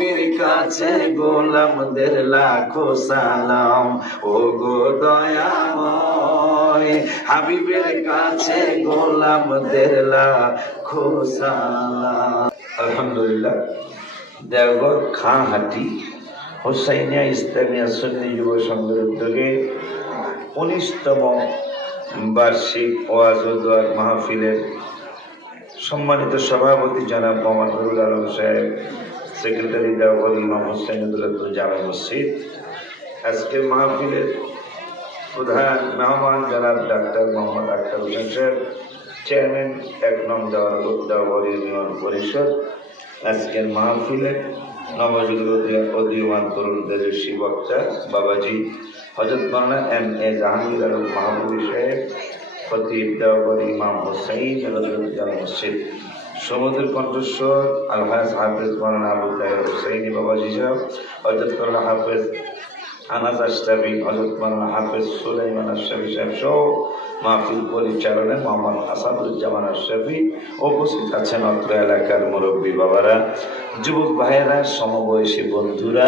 নবীর কাছে গোলামদের লাখো সালাম, ও গো দয়াময় হাবিবের কাছে গোলামদের লাখো সালাম। আলহামদুলিল্লাহ, দেওঘর খাঁহাটি হোসাইনিয়া ইসলামিয়া সুন্নি যুব সংঘের উদ্যোগে 19তম বার্ষিক ওয়াজ ও দোয়া মাহফিলের সম্মানিত সভাপতি জনাব মোহাম্মদ নুরুল আলম সাহেব, সেক্রেটারি দেওঘর ইমাম হোসেন জামে মসজিদ, আজকের মাহফিলের প্রধান মেহমান জনাব ডাক্তার মোহাম্মদ আখতার হোসেন সাহেব, চেয়ারম্যান 1 নং দেওঘর ইউনিয়ন পরিষদ, আজকের মাহফিলে নবযুগের উদীয়মান তরুণ দেশী বক্তা বাবাজি হযরত মাওলানা M.A. জাহাঙ্গীর আলম মাহমুদী সাহেব, খতিব দেওঘর ইমাম হোসেন জামে মসজিদ, সমুদ্রের কণ্ঠস্বর আলহাজ হাফেজ মাওলানা আবু তাহের হুসাইনি বাবাজি সাহেব, হযরত মাওলানা হাফেজ আনাস আশরাফি, হযরত মাওলানা হাফেজ সুলাইমান আশরাফি সাহেব সহ মাহফিল পরিচালনায় মোহাম্মদ আসাদুজ্জামান আশরাফি, উপস্থিত আছেন অত্র এলাকার মুরব্বী বাবারা, যুবক ভাইয়েরা, সমবয়সী বন্ধুরা,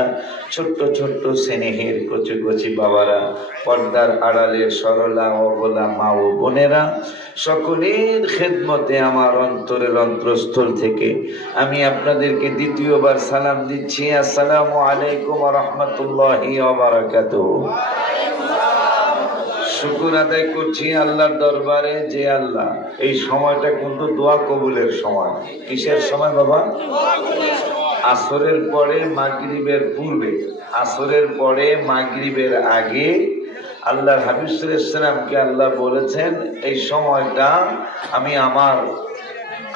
ছোট্ট ছোট্ট স্নেহের কচি কচি বাবারা, পর্দার আড়ালে সরলা অবলা মা ও বোনেরা, সকলের খেদমতে আমার অন্তরের অন্তরস্থল থেকে আমি আপনাদেরকে দ্বিতীয়বার সালাম দিচ্ছি। আসসালামু আলাইকুম ওয়া রাহমাতুল্লাহি ওয়া বারাকাতুহু। শুকর আদায় করছি আল্লাহর দরবারে যে আল্লাহ এই সময়টা কিন্তু দোয়া কবুলের সময়। কিসের সময় বাবা? আসরের পরে মাগরিবের পূর্বে, আসরের পরে মাগরিবের আগে আল্লাহর হাবিব সাল্লাল্লাহু আলাইহি ওয়াসাল্লামকে আল্লাহ বলেছেন এই সময়টা আমি আমার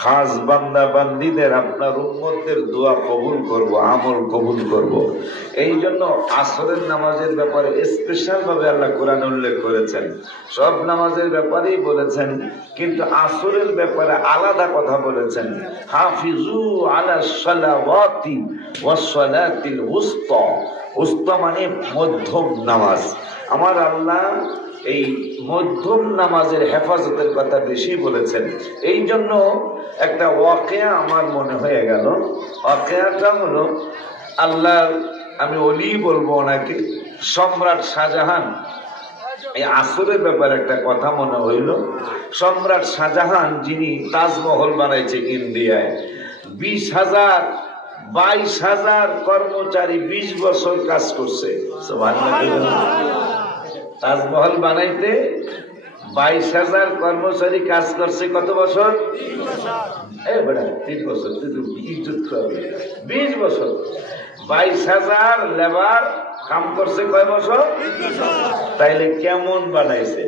খাস বান্দা বান্দীদের, আপনার উম্মতদের দোয়া কবুল করব, আমল কবুল করব। এই জন্য আসরের নামাজের ব্যাপারে স্পেশাল ভাবে আল্লাহ কোরআনে উল্লেখ করেছেন। সব নামাজের ব্যাপারেই বলেছেন, কিন্তু আসরের ব্যাপারে আলাদা কথা বলেছেন। হাফিজু আলাস সালাওয়াতি ওয়াস সালাতিল উসতা। উসতা মানে মধ্যম নামাজ। আমার আল্লাহ এই মধ্যম নামাজের হেফাজতের কথা বেশি বলেছেন। এই জন্য একটা ওয়াকিয়া আমার মনে হয়ে গেল। ওয়াকিয়াটা হলো আল্লাহ, আমি ওলি বলবো ওনাকে, সম্রাট শাহজাহান, এই আসরের ব্যাপারে একটা কথা মনে হইল। সম্রাট শাহজাহান যিনি তাজমহল বানাইছে ইন্ডিয়ায়, 22,000 কর্মচারী 20 বছর কাজ করছে। তাজমহল বানাইতে 22,000 কর্মচারী কাজ করছে কত বছর? 3 বছর। 20 বছর 22,000 লেবার কাম করছে কয় বছর? তাইলে কেমন বানাইছে?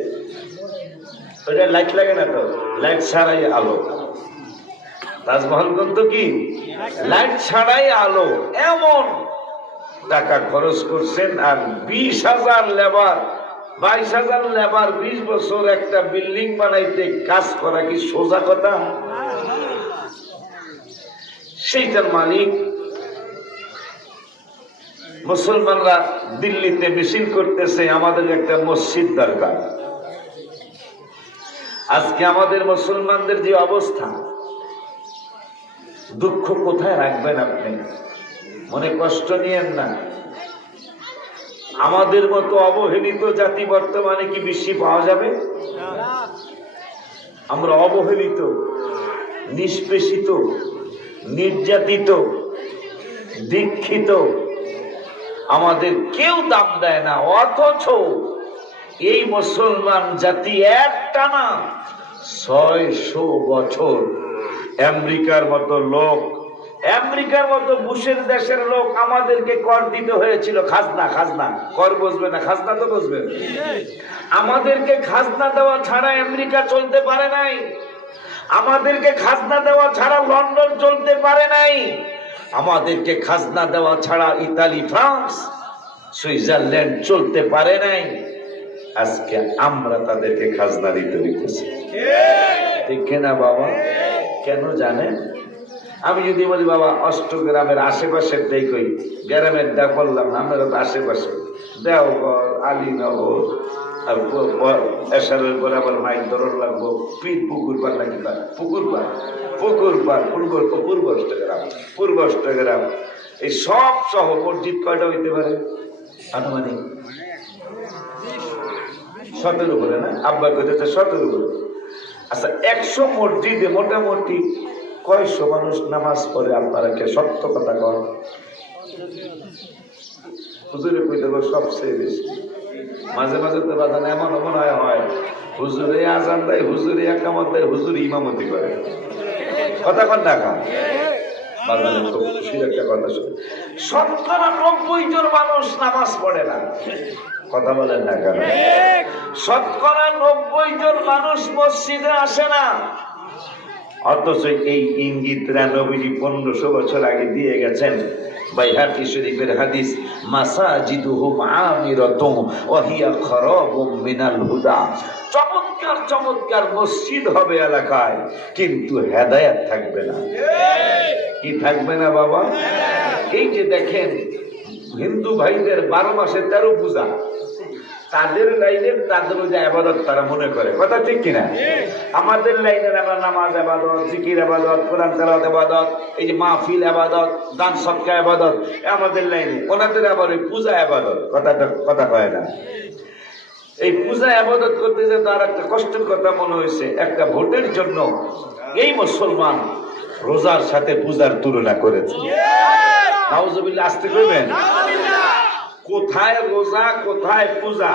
ওইটা লাইট লাগে না তো, লাইট ছাড়াই আলো। তাজমহল কিন্তু কি লাইট ছাড়াই আলো, এমন টাকা খরচ করছেন। আর 20,000 লেবার, 22,000 লেবার 20 বছর একটা বিল্ডিং বানাইতে কাজ করা কি সোজা কথা? সেইটার মালিক মুসলমানরা দিল্লিতে মিছিল করতেছে, আমাদের একটা মসজিদ দরকার। আজকে আমাদের মুসলমানদের যে অবস্থা, দুঃখ কোথায় রাখবেন আপনি? মনে কষ্ট নিয়েন না। আমাদের মতো অবহেলিত জাতি বর্তমানে কি বেশি পাওয়া যাবে? আমরা অবহেলিত, নিষ্পেষিত, নির্যাতিত, দীক্ষিত, আমাদের কেউ দাম দেয় না। অথচ এই মুসলমান জাতি একটানা 600 বছর আমেরিকার মতো লোক, আমেরিকার মতো বুশের দেশের লোক আমাদেরকে কর দিতে হয়েছিল। খাজনা কর বুঝবে না, খাজনা তো বুঝবেন। আমাদেরকে খাজনা দেওয়া ছাড়া আমেরিকা চলতে পারে নাই, আমাদেরকে খাজনা দেওয়া ছাড়া লন্ডন চলতে পারে নাই, আমাদেরকে খাজনা দেওয়া ছাড়া ইতালি, ফ্রান্স, সুইজারল্যান্ড চলতে পারে নাই। আজকে আমরা তাদেরকে খাজনা দিতে দিতেছি, ঠিক না বাবা? কেন জানেন? আমি যদি বলি বাবা অষ্টগ্রামের আশেপাশের দেই, কই গ্রামের দেখ বললাম, আমরা তো আশেপাশে দেওঘর, আলীনগর, আর এসারের পরে আবার মাইক ধরন লাগবো পীর পুকুর পার নাকি পুকুর পার পূর্ব অষ্টগ্রাম এই সব সহ মসজিদ কয়টা হইতে পারে আনুমানিক? 17 বলে না, আব্বা কইতেছে 17 বলে। আচ্ছা 100 মসজিদে মোটামুটি কয়শো মানুষ নামাজ পড়ে? আপনারা কে সত্য কথা কন? হুজুরে কইতে সবচেয়ে বেশি। মাঝে মাঝে তো বাজান এমন মনে হয় হুজুরে আজান দেয়, হুজুরে একামত দেয়, হুজুরে ইমামতি করে। কথা কন না খান বাজানে? খুব খুশির একটা কথা শুনে 90% জন মানুষ নামাজ পড়ে না। কথা বলেন না কেন? 90% জন মানুষ মসজিদে আসে না। অথচ এই ইঙ্গিতরা নবীজি 1500 বছর আগে দিয়ে গেছেন। বাইহাকি শরীফের হাদিস, মাসাজিদুহুম আমিরাতুন ওয়া হিয়া খারাবুম মিনাল হুদা। চমৎকার চমৎকার মসজিদ হবে এলাকায়, কিন্তু হেদায়েত থাকবে না। কি থাকবে না বাবা? এই যে দেখেন হিন্দু ভাইদের 12 মাসে 13 পূজা, তাদের লাইনের তাদের যে আবাদত তারা মনে করে। কথা ঠিক কিনা? আমাদের লাইনের আমরা নামাজ আবাদত, জিকির আবাদত, কোরআন তেলাওয়াত আবাদত, এই যে মাহফিল আবাদত, দান সদকা আবাদত আমাদের লাইনে। ওনাদের আবার ওই পূজা আবাদত। কথা কয় না। এই পূজা আবাদত করতে যে তার একটা কষ্টের কথা মনে হয়েছে, একটা ভোটের জন্য এই মুসলমান রোজার সাথে পূজার তুলনা করেছে। নাউজুবিল্লাহ, আসতে কইবেন? কোথায় রোজা, কোথায় পূজা?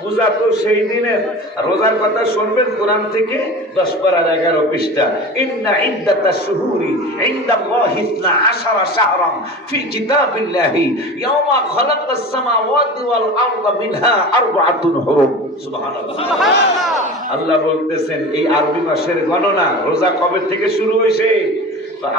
পূজা তো সেই দিনের। রোজার কথা শুনবেন কোরআন থেকে 10 পারার 11 পৃষ্ঠা। ইন্না ইদ্দাতাশ শুহুরি ইনদাল্লাহি 12 শাহরান ফি কিতাবিল্লাহি ইয়াওমা খালাকাস সামাওয়াতি ওয়াল আরদা মিনহা আরবাআতুন হুরুম। সুবহানাল্লাহ। আল্লাহ বলতেছেন এই আরবি মাসের গণনা রোজা কবে থেকে শুরু হয়েছে?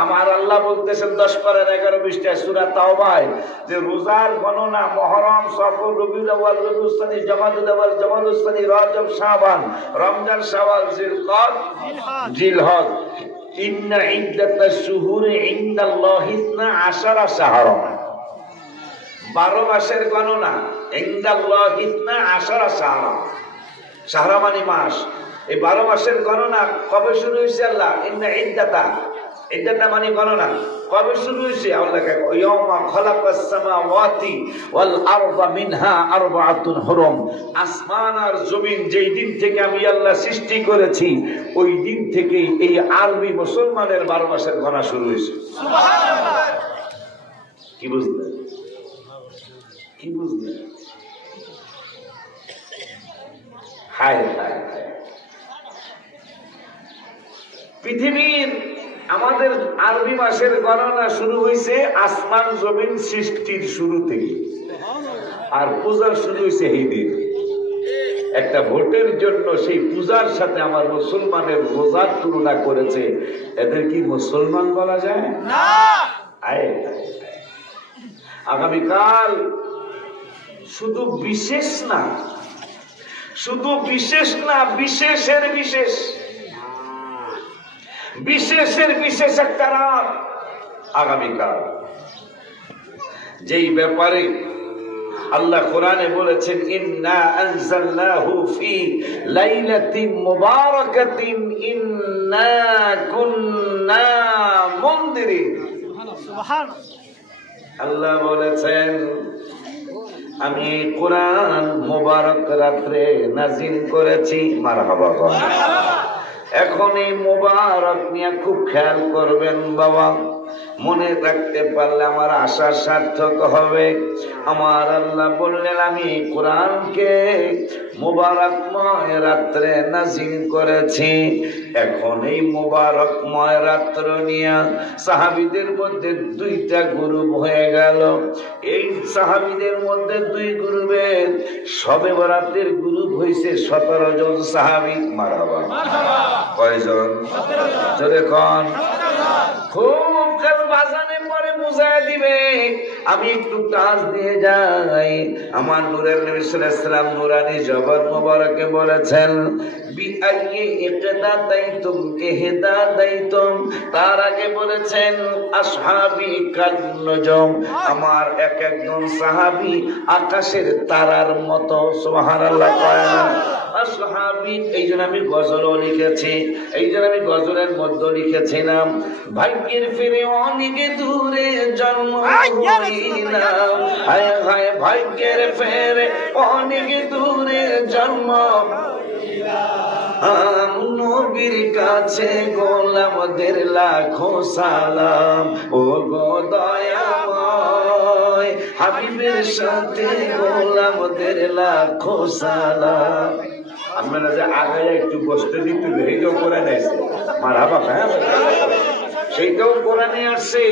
আমার আল্লাহ বলতেছেন 10 পারার 11 পৃষ্ঠায় সূরা তাওবায় যে রোজার গণনা মুহররম, সফর, রবিউল আউয়াল, রবিউল সানি, জামাদুল আউয়াল, জামাদুল সানি, রজব, শাবান, রমজান, শাওয়াল, জিলকদ, জিলহজ। ইন্না ইদ্দাতাশ শুহুরি ইনদাল্লাহি 12 শাহরান। 12 মাসের গণনা। ইনদাল্লাহি 12 শাহরান। শাহরা মানে মাস। এই 12 মাসের গণনা কবে শুরু হয়েছে? আল্লাহ ইন্না ইদ্দাতা, ইদ্দাতা মানে গণনা কবে শুরু হয়েছে? আল্লাহ ইয়াওমা খালাকাস সামাওয়াতি ওয়াল আরদা মিনহা আরবাআতুন হুরুম। আসমান আর জমিন যেই দিন থেকে আমি আল্লাহ সৃষ্টি করেছি ওই দিন থেকেই এই আরবি মুসলমানের 12 মাসের গণনা শুরু হয়েছে। সুবহানাল্লাহ। কি বুঝলেন? কি বুঝলেন? হায় হায়, পৃথিবীর আমাদের আরবি মাসের গণনা শুরু হয়েছে আসমান জমিন সৃষ্টির শুরু থেকে, আর পূজা শুরু হয়েছে এই দিন। একটা ভোটের জন্য সেই পূজার সাথে আমার মুসলমানের রোজার তুলনা করেছে। এদের কি মুসলমান বলা যায় না? আগামীকাল শুধু বিশেষ না, শুধু বিশেষ না, বিশেষের বিশেষ, বিশেষের বিশেষ একটা রাত আগামীকাল, যেই ব্যাপারে আল্লাহ কোরআনে বলেছেন ইন্না আনজালনাহু ফি লাইলাতিন মুবারাকাতিন ইন্না কুন্না মুনদিরিন। সুবহানাল্লাহ। আল্লাহ বলেছেন আমি কোরআন মুবারক রাত্রে নাজিল করেছি। মারহাবা। এখন এই মুবারক নিয়ে খুব খেয়াল করবেন বাবা। মনে রাখতে পারলে আমার আশা সার্থক হবে। আমার আল্লাহ বললেন আমি কোরআনকে মুবারকময় রাত্রে নাজিল করেছি। এখন এই মুবারকময় রাত্র নিয়ে সাহাবীদের মধ্যে 2টা গ্রুপ হয়ে গেল। এই সাহাবীদের মধ্যে 2 গ্রুপের শবে বরাতের গ্রুপ হয়েছে 17 জন সাহাবী। মারহাবা। কয়জন? জোরে কোন। খুব কাল বাজানে পরে বুঝায় দিবে। আমি একটু টাচ দিয়ে যাই। আমার নূরের নবী সাল্লাল্লাহু আলাইহি ওয়াসাল্লাম নূরানী জবান মোবারকে বলেছেন বিআইয়ি ইকতাদাইতুম ইহদাদাইতুম। তার আগে বলেছেন আসহাবি কান্নজম। আমার এক একজন সাহাবী আকাশের তারার মতো। সুবহানাল্লাহ। কয় না আসহাবি? এই জন্য আমি গজলও লিখেছি, এই জন্য আমি গজলের মধ্যে লিখেছিলাম ভাগ্যের ফিরে অনেক দূরে জন্ম হইলাম, হায় হায় ভাগ্যের ফেরে অনেক দূরে জন্ম। নবীর কাছে গোলামদের লাখো সালাম, ও গো দয়াময় হাবিবের সাথে গোলামদের লাখো সালাম। আপনারা যে আগে একটু বসতে দিতে এইটাও করে নেছে মারহাবা, হ্যাঁ সেইটাও কোরআনে আসছে।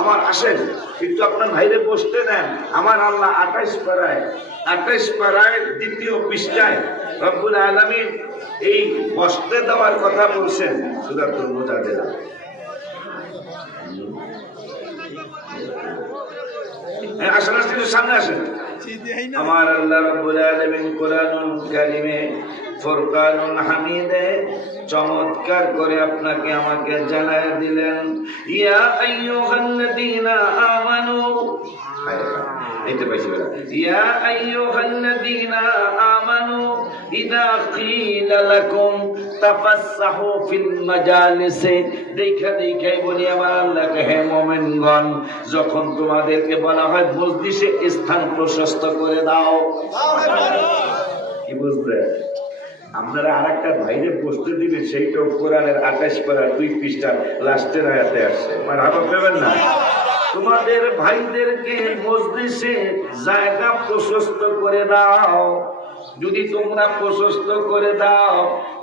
আমার আসেন একটু আপনার ভাইরে বসতে দেন। আমার আল্লাহ 28 পারায় দ্বিতীয় পৃষ্ঠায় রব্বুল আলামিন এই বসতে দেওয়ার কথা বলছেন। সূরাতুল মুজাদিলা, আসেন আসেন সামনে আসেন। আমার আল্লাহ রাব্বুল আলামিন কোরআনুল কারীমে ফুরকানুল হামিদে চমৎকার করে আপনাকে আমাকে জানায় দিলেন, ইয়া আইয়ুহাল্লাযীনা আমানু, এইটা পাইছি বলা, ইয়া আইয়ুহাল্লাযীনা আমানু ইযা ক্বিলা লাকুম তাফাসসাহু ফিল মাজালিসি। দেখাই বলি আমার আল্লাহকে, হে মুমিনগণ, যখন তোমাদেরকে বলা হয় মজলিসে স্থান প্রশস্ত করে দাও। কি বুঝলে? আপনারা আরেকটা ভাইরে বসতে দিবেন, সেইটাও কোরআনের 28 পারা 2 পৃষ্ঠার লাস্টের আয়াতে আসছে। মারহাবা পাবেন না? তোমাদের ভাইদেরকে মজলিসে জায়গা প্রশস্ত করে দাও। যদি তোমরা প্রশস্ত করে দাও,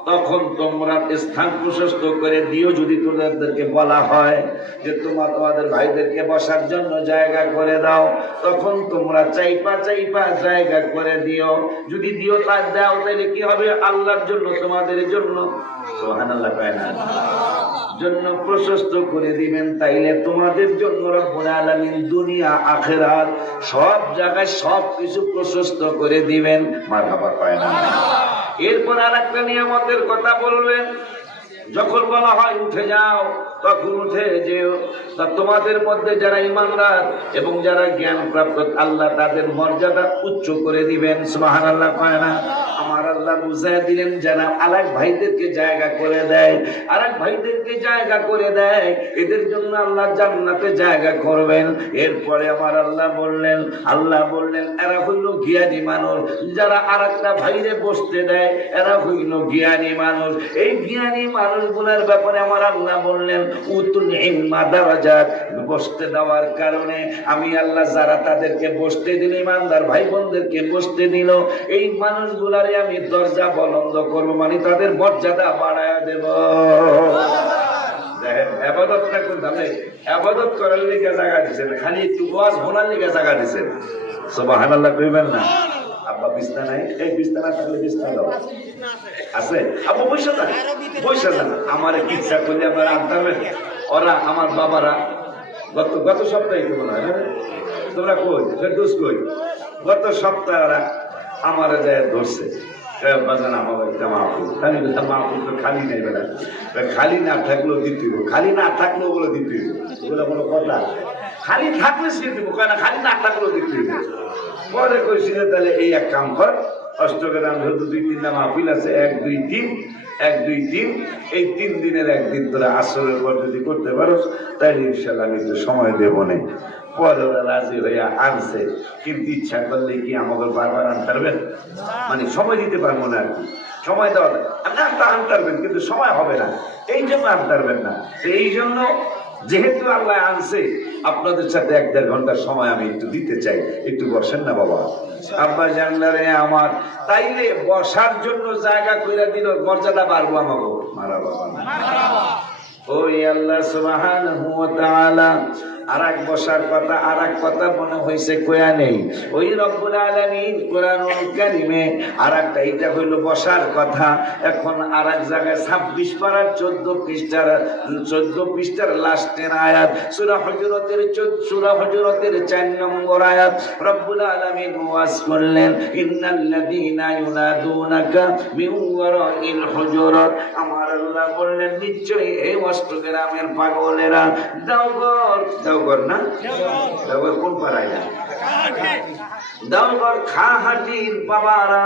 তখন তোমরা স্থান প্রশস্ত করে দিও। যদি তোমাদেরকে বলা হয় যে তোমাদের ভাইদেরকে বসার জন্য জায়গা করে দাও, তখন তোমরা চাইপা জায়গা করে দিও। যদি দিও তার দাও, তাহলে কি হবে? আল্লাহর জন্য, তোমাদের জন্য, সুবহানাল্লাহ কয় না, জন্য প্রশস্ত করে দিবেন। তাইলে তোমাদের জন্য রব্বুল আলামিন দুনিয়া আখিরাত সব জায়গায় সবকিছু প্রশস্ত করে দিবেন। মারহাবা পায় না? এরপর আরেকটা নিয়ামতের কথা বলবেন। যখন বলা হয় উঠে যাও, তখন উঠে যেও। তা তোমাদের মধ্যে যারা ঈমানদার এবং যারা জ্ঞান প্রাপ্ত, আল্লাহ তাদের মর্যাদা উচ্চ করে দিবেন। সুবহানাল্লাহ কয় না? আমার আল্লাহ বুঝায় দিলেন, যারা আরেক ভাইদেরকে জায়গা করে দেয়, এদের জন্য আল্লাহ জান্নাতে জায়গা করবেন। এরপরে আমার আল্লাহ বললেন এরা হইল জ্ঞানী মানুষ। যারা আরেকটা ভাইরে বসতে দেয়, এরা হইল জ্ঞানী মানুষ। এই জ্ঞানী মানুষগুলোর ব্যাপারে আমার আল্লাহ বললেন, উতুল ইলমা দারাজাত। বসতে দেওয়ার কারণে আমি আল্লাহ যারা তাদেরকে বসতে দিল, ইমানদার ভাই বোনদেরকে বসতে দিল, এই মানুষগুলারে আমি দরজা বলন্দ করবো, মানে তাদের মর্যাদা বাড়ায় দেব। আবাদত করার লিগে জায়গা দিচ্ছেন, খালি একটু ওয়াজ শোনার লিগে জায়গা দিচ্ছেন। সুবহানাল্লাহ কইবেন না? আব্বা বিছনা নাই, এই বিছনা থাকলে বিছনা দাও আছে। আব্বা পয়সা দেন আমার ইচ্ছা করলে আবার আনতাবেন। ওরা আমার বাবারা গত সপ্তাহে কি মনে হয়, তোমরা কই ফেরদৌস কই, গত সপ্তাহে ওরা আমার যায় ধরছে। খালি নাই বেলা, খালি না থাকলেও দিতে, খালি না থাকলেও বলে দিতে, এগুলো কোনো কথা। খালি থাকলে সে দিব, খালি না থাকলেও দিতে। পরে কইছি যে তাহলে এই এক কাম কর, অষ্টগ্রাম যেহেতু 2-3টা মাহফিল আছে, 1, 2, 3 এই 3 দিনের একদিন তোরা আসরের পর যদি করতে পারো, তাহলে ইনশাল্লাহ আমি একটু সময় দেবো না। পরে ওরা রাজি হইয়া আনছে, কিন্তু ইচ্ছা করলে কি আমাদের বারবার আনতে পারবেন? মানে সময় দিতে পারবো না আর কি, সময় দেওয়া যায় আনতে পারবেন, কিন্তু সময় হবে না, এই জন্য আনতে পারবেন না। এই জন্য যেহেতু আল্লাহ আনছে, আপনাদের সাথে 1-1.5 ঘন্টার সময় আমি একটু দিতে চাই। একটু বসেন না বাবা, আব্বা জানলারে আমার, তাইলে বসার জন্য জায়গা কইরা দিল, মর্যাদা বাড়বো আমাকে। মারা বাবা, ওই আল্লাহ সুবহানাহু ওয়া তাআলা আরেক বসার কথা, আরেক কথা মনে হয়েছে কয়া নেই। ওই রব্বুল আলামিন কোরআনুল কারীমে আরেকটা, এটা হইল বসার কথা। এখন আরেক জায়গায় 26 পারার 14 পৃষ্ঠার লাস্টের আয়াত, সূরা হুজুরাতের 4 নম্বর আয়াত, রব্বুল আলামিন ওয়াজ করলেন, ইন্নাল্লাযীনা ইউনাদুনাকা মিন ওয়ারাইল হুজুরাত। আমার আল্লাহ বললেন, নিশ্চয়ই এই অষ্টগ্রামের পাগলেরা, দেওঘর না, দেওঘর কোন পাড়ায় না, দেওঘর খাহাটির বাবারা,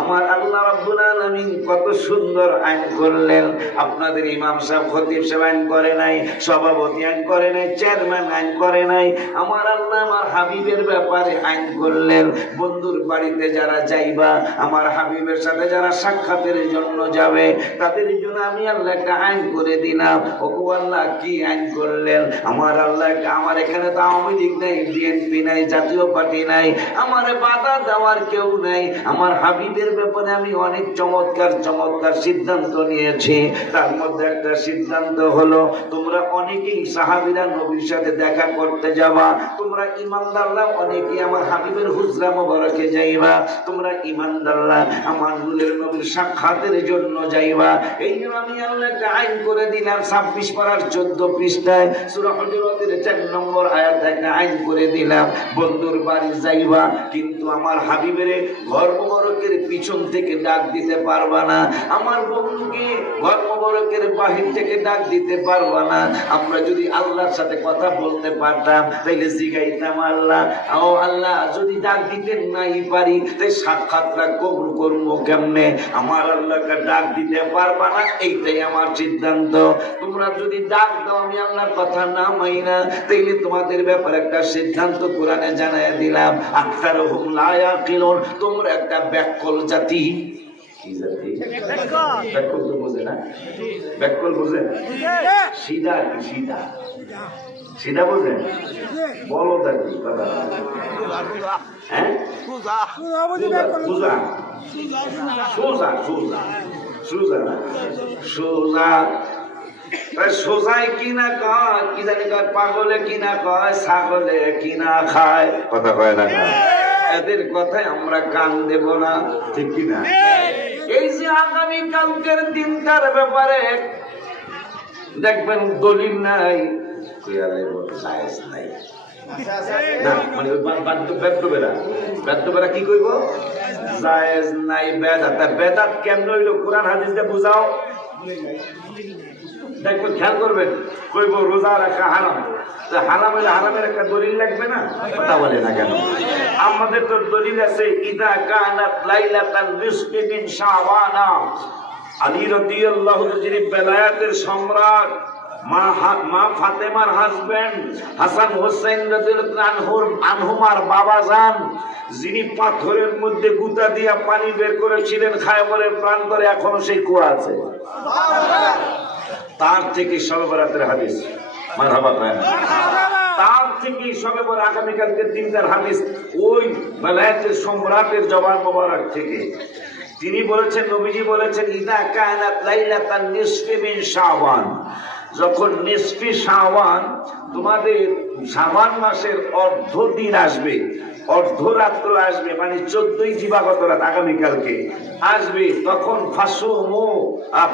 আমার আল্লাহ রাব্বুল আলামিন কত সুন্দর আইন করলেন। আপনাদের ইমাম সাহেব, খতিব সাহেব আইন করে নাই, সভাপতি আইন করে নাই, চেয়ারম্যান আইন করে নাই। আমার আল্লাহ আমার হাবিবের ব্যাপারে আইন করলেন। বন্ধুর বাড়িতে যারা যাইবা, আমার হাবিবের সাথে যারা সাক্ষাতের জন্য যাবে, তাদের জন্য আমি আল্লাহ একটা আইন করে দিলাম। ওগো আল্লাহ, কি আইন করলেন? আমার আল্লাহ, আমার এখানে তো আওয়ামী লীগ নাই, বিএনপি নাই, জাতীয় পার্টি নাই, আমারে বাধা দেওয়ার কেউ নাই। আমার হাবিবের ব্যাপারে আমি অনেক চমৎকার চমৎকার সিদ্ধান্ত নিয়েছি। তার মধ্যে একটা সিদ্ধান্ত হলো, তোমরা অনেকেই সাহাবীরা নবীর সাথে দেখা করতে যাবা, তোমরা ইমানদাররা অনেকেই আমার হাবিবের হুজরা মোবারকে যাইবা, তোমরা ইমানদাররা আমার নূরের নবীর সাক্ষাতের জন্য যাইবা। এই জন্য আমি আল্লাহ একটা আইন করে দিলাম। 26 পারার 14 পৃষ্ঠায় সূরা হুজুরাতের 4 নম্বর আয়াত একটা আইন করে দিলাম। বন্ধুর বাড়ি যাইবা, কিন্তু আমার হাবিবের ঘর মোবারকের পিছন থেকে ডাক দিতে পারবা না, আমার বন্ধুকে ঘর মোবারকের বাহির থেকে ডাক দিতে পারবা না। আমরা যদি আল্লাহর সাথে কথা বলতে পারতাম, তাইলে জিগাইতাম, আল্লাহ, ও আল্লাহ, যদি ডাক দিতে নাই পারি, তাই সাক্ষাৎটা কবুল করবো কেমনে? আমার আল্লাহকে ডাক দিতে পারবা না, এইটাই আমার সিদ্ধান্ত। তোমরা যদি ডাক দাও, আমি আল্লাহর কথা না মাইনা, তাইলে তোমাদের ব্যাপারে একটা সিদ্ধান্ত কোরআনে জানাইয়া দিলাম। আকসারুহুম লা ইয়াকিলুন, তোমরা একটা ব্যাককল জাতি। কি জাতি? ব্যাককল তো বোঝে না? ব্যাককল বোঝে? সিধা কি? সিধা সিধা বোঝে? বলো তা কি কথা? হ্যাঁ, সোজা সোজা সোজা সোজা না সোজা। সোজায় কিনা কয়, কি জানি কয়, পাগলে কিনা কয়, ছাগলে কিনা খায়, কথা কয় না? এদের কথায় আমরা কান দেব না, ঠিক কিনা? এই যে আগামী কালকের দিনটার ব্যাপারে দেখবেন দলিল নাই, নাই না, মানে বেদা কি কইব? জায়েজ নাই, বেদাত। বেদাত কেমন হইল? কোরআন হাদিসটা বুঝাও। দেখবেন, খেয়াল করবেন, কইব রোজা রাখা হারাম। হারাম হইলে হারামের একটা দলিল লাগবে না? কথা বলে না কেন? আমাদের তো দলিল আছে, ইদা কানাত লাইলাতান নিসফি মিন শাবান। আলী রাদিয়াল্লাহু যিনি বেলায়েতের সম্রাট, মা ফাতেমার হাজবেন্ড হাসান হোসেন রাদিয়াল্লাহু আনহুমার বাবা যান, যিনি পাথরের মধ্যে গুতা দিয়া পানি বের করেছিলেন খায়বরের প্রান্তরে, এখনো সেই কুয়া আছে। তার থেকে শবে বরাতের হাদিস, মারহাবা কয় না? তার থেকে শবে বরাত আগামীকালকের দিনটার হাদিস ওই বেলায়েতের সম্রাটের জবান মোবারক থেকে। তিনি বলেছেন, নবীজি বলেছেন, ইদা কানাত লাইলাতান নিসফি মিন শাবান, যখন নিসফি শাবান, তোমাদের শাবান মাসের অর্ধ দিন আসবে, অর্ধরাত্র আসবে, মানে 14ই দিবাগত রাত, আগামীকালকে আসবে, তখন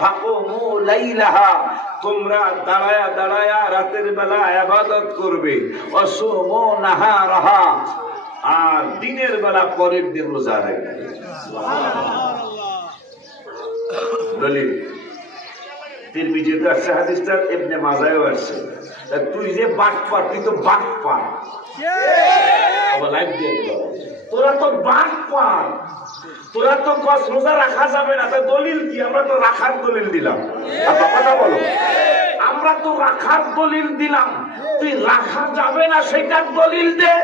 ফাকুমু লাইলাহা, তোমরা দাঁড়ায়া দাঁড়ায়া রাতের বেলা ইবাদত করবে, ওয়াসুমু নাহারাহা, আর দিনের বেলা পরের দিন রোজা রাখবে। দলিল তিরমিজিতে আছে হাদিসটা, ইবনে মাজায়ও আছে। তুই যে বাটপার, তুই তো বাটপার, তোরা তো বাটপার, তোরা তো রোজা রাখা যাবে না, দলিল কি? আমরা তো রাখার দলিল দিলাম। কথা বলো, আমরা তো রাখার দলিল দিলাম, তুই রাখা যাবে না সেটার দলিল দে।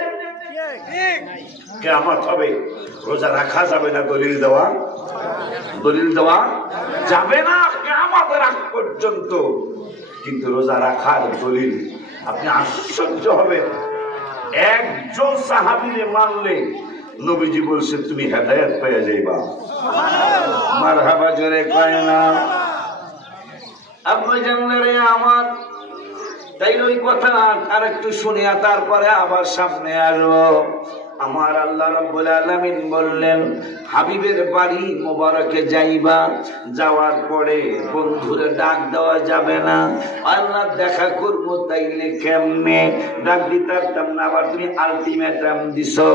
কিয়ামত হবে, রোজা রাখা যাবে না, দলিল দেওয়া যাবে না কিয়ামতের আগ পর্যন্ত। কিন্তু রোজা রাখার দলিল, আপনি আশ্চর্য হবেন, একজন সাহাবীরে মানলে নবীজি বলছে তুমি হেদায়েত পেয়ে যাইবা। মারহাবা জোরে কয় না? আপনি জানলেন আমার, তাই ওই কথা আর একটু শুনিয়া তারপরে আবার সামনে আসবো। আমার আল্লাহ রাব্বুল আলামিন বললেন, হাবিবের বাড়ি মোবারকে যাইবা, যাওয়ার পরে বন্ধুরে ডাক দেওয়া যাবে না। আল্লাহ দেখা করবো, তাইলে কেমনে? ডাক দিতাম না, আবার তুমি আলটিমেটাম দিছো,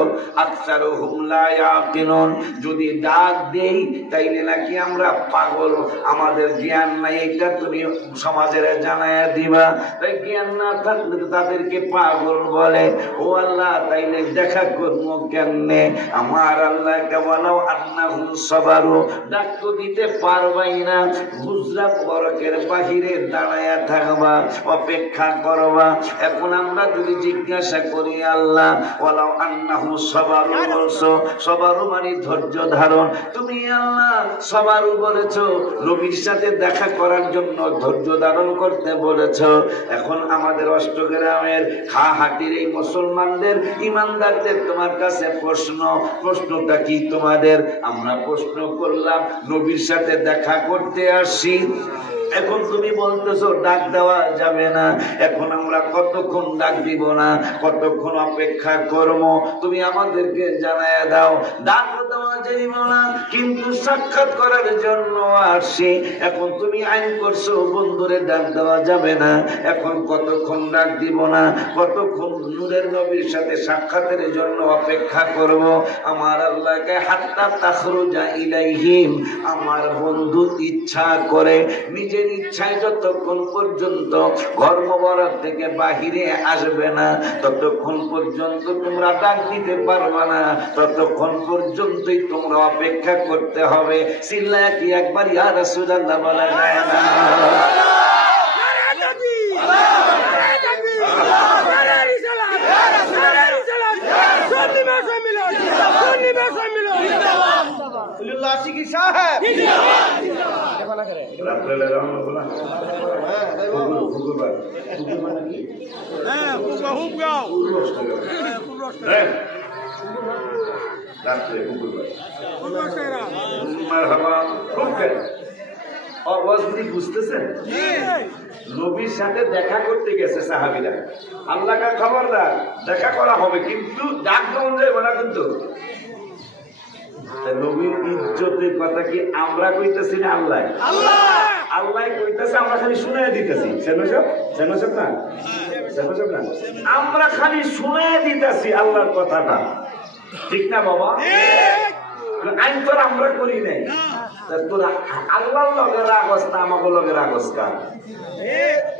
আকসারুহুম লা ইয়াকিলুন, যদি ডাক দেই তাইলে নাকি আমরা পাগল, আমাদের জ্ঞান নাই, এটা তুমি সমাজের জানাইয়া দিবা। তাই জ্ঞান না থাকলে তো তাদেরকে পাগল বলে। ও আল্লাহ, তাইলে দেখা কর করবো কেমনে? আমার আল্লাহকে বলাও আন্নাহুম সাবারু, ডাক তো দিতে পারবাই না, গুজরাত বরকের বাহিরে দাঁড়ায়া থাকবা, অপেক্ষা করবা। এখন আমরা যদি জিজ্ঞাসা করি আল্লাহ ওয়ালাউ আন্নাহুম সাবারু বলছো, সাবারু মানে ধৈর্য ধারণ, তুমি আল্লাহ সাবারু বলেছো, নবীর সাথে দেখা করার জন্য ধৈর্য ধারণ করতে বলেছো। এখন আমাদের অষ্টগ্রামের খাহাটির এই মুসলমানদের ইমানদারদের তোমার কাছে প্রশ্নটা কি তোমাদের? আমরা প্রশ্ন করলাম, নবীর সাথে দেখা করতে আসি, এখন তুমি বলতেছো ডাক দেওয়া যাবে না। এখন আমরা কতক্ষণ ডাক দিব না, কতক্ষণ অপেক্ষা করবো? তুমি আমাদেরকে জানায় দাও। ডাক দেওয়া যাইব না, কিন্তু সাক্ষাৎ করার জন্য আসি। এখন তুমি আইন করছো বন্ধুরে ডাক দেওয়া যাবে না, এখন কতক্ষণ ডাক দিব না, কতক্ষণ নূরের নবীর সাথে সাক্ষাতের জন্য অপেক্ষা করব? আমার আল্লাহকে হাত্তা তাখরুজা ইলাইহিম, আমার বন্ধু ইচ্ছা করে নিজের ইচ্ছায় যতক্ষণ পর্যন্ত ঘর মোবারক থেকে বাহিরে আসবে না, ততক্ষণ পর্যন্ত তোমরা ডাক দিতে পারবে না, ততক্ষণ পর্যন্তই তোমরা অপেক্ষা করতে হবে। চিল্লায় কি একবার ইয়া রাসূলুল্লাহ বলা যায় না? বুঝতেছেন, নবীর সাথে দেখা করতে গেছে সাহাবীরা, আল্লাহকে খবরদার দেখা করা হবে, কিন্তু ডাক দেওয়া যাবে না। কিন্তু নবীর ইজ্জতের কথা কি আমরা কইতেছি না আল্লাহ? আল্লাহ কইতেছে, আমরা খালি শুনাই দিতেছি। না, আমরা খালি শুনাই দিতেছি আল্লাহর কথাটা, ঠিক না বাবা? আইন তোর আমরা করি নাই, তোরা আল্লাহর লগে রাগস না আমাকে লগে রাগস কা?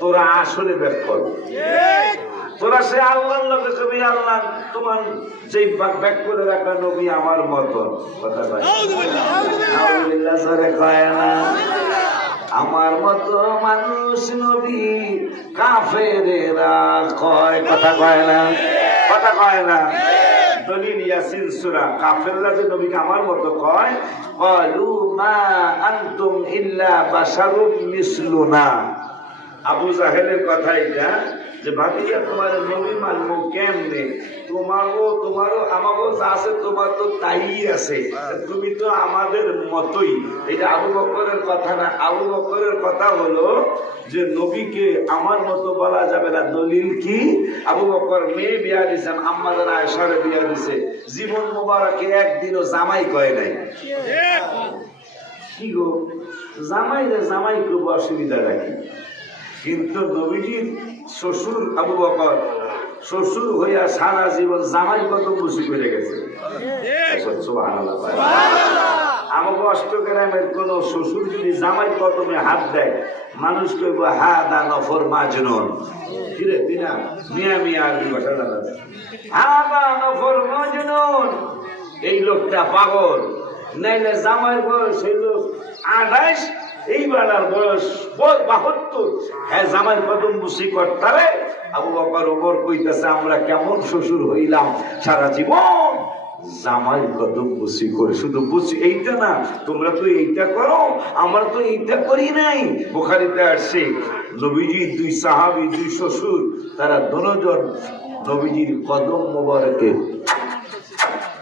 তোরা আসলে ব্যাক কর, তোরা সে আল্লাহর লগে কবি আল্লাহ তোমার যেই ব্যাক করে রাখা নবী আমার মত কথা কয়, আলহামদুলিল্লাহ সরে কয় না আমার মতো মানুষ নবী কাফেরেরা কয়, কথা কয় না? কথা কয় না? দলিল ইয়াসিন সূরা, কাফেররা যে নবীকে আমার মতো কয়, ক্বালু মা আনতুম ইল্লা বাশারুম মিসলুনা। আবু জাহেলের কথা এটা যে ভাবিয়া তোমার নবী মানবো কেমনে? তোমারও আমারও যা আছে তোমার তো তাই আছে, তুমি তো আমাদের মতোই। এটা আবু বকরের কথা না, আবু বকরের কথা হলো যে নবীকে আমার মতো বলা যাবে না। দলিল কি? আবু বকর মেয়ে বিয়া দিয়েছেন, আম্মাজান আয়েশারে বিয়া দিছে, জীবন মোবারকে একদিনও জামাই কয় নাই। কি গো জামাই খুব অসুবিধা রাখি, কিন্তু নবীজির শ্বশুর আবু বকর শ্বশুর হইয়া সারা জীবন জামাই কত খুশি করে গেছে। আমাকে অষ্টগ্রামের কোন শ্বশুর যদি জামাই কদমে হাত দেয়, মানুষ কইব হা দা নফর মাজনুন। কিরে তিনা মিয়া মিয়া আরবি ভাষা জানা, হা দা নফর মাজনুন, এই লোকটা পাগল। নাইলে জামাইয়ের বয়স হইল 28, এই বেলার বয়স 72, হ্যাঁ জামাই কদম বুসি করতারে। আবু বকর ওমর কইতাছে আমরা কেমন শ্বশুর হইলাম, সারা জীবন জামাই কদম বুসি করে। শুধু বুসি এইটা না, তোমরা তো এইটা করো, আমরা তো এইটা করি নাই। বুখারীতে আসছে নবীজি দুই সাহাবী, দুই শ্বশুর, তারা দুজন নবীজির কদম মোবারকে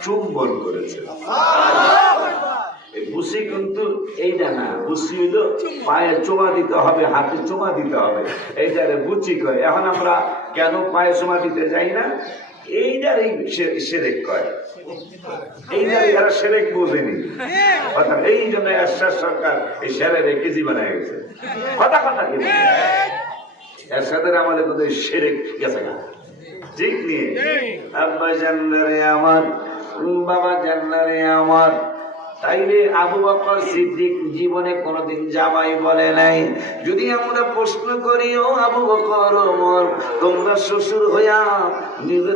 চুম্বন করেছে। বুসি কিন্তু এইটা না, বুসি হইল পায়ে চোমা দিতে হবে, হাতে চোমা দিতে হবে, এইটারে বুচি কয়। এখন আমরা কেন পায়ে চোমা দিতে যাই না? এইটার এই সেরেক কয়, এইটার এরা সেরেক বোঝেনি। এই জন্য এরশাদ সরকার এই সেরের কেজি বানায় গেছে। কথা কি এরশাদের আমাদের কোথায় সেরেক গেছে না, ঠিক নিয়ে আব্বা জান্নারে আমার, বাবা জান্নারে আমার, তাইলে আবু বকর সিদ্দিক জীবনে কোনোদিন জামাই বলে নাই। যদি আমরা প্রশ্ন করি, ও আবু বকর ওমর, তোমরা শ্বশুর হইয়া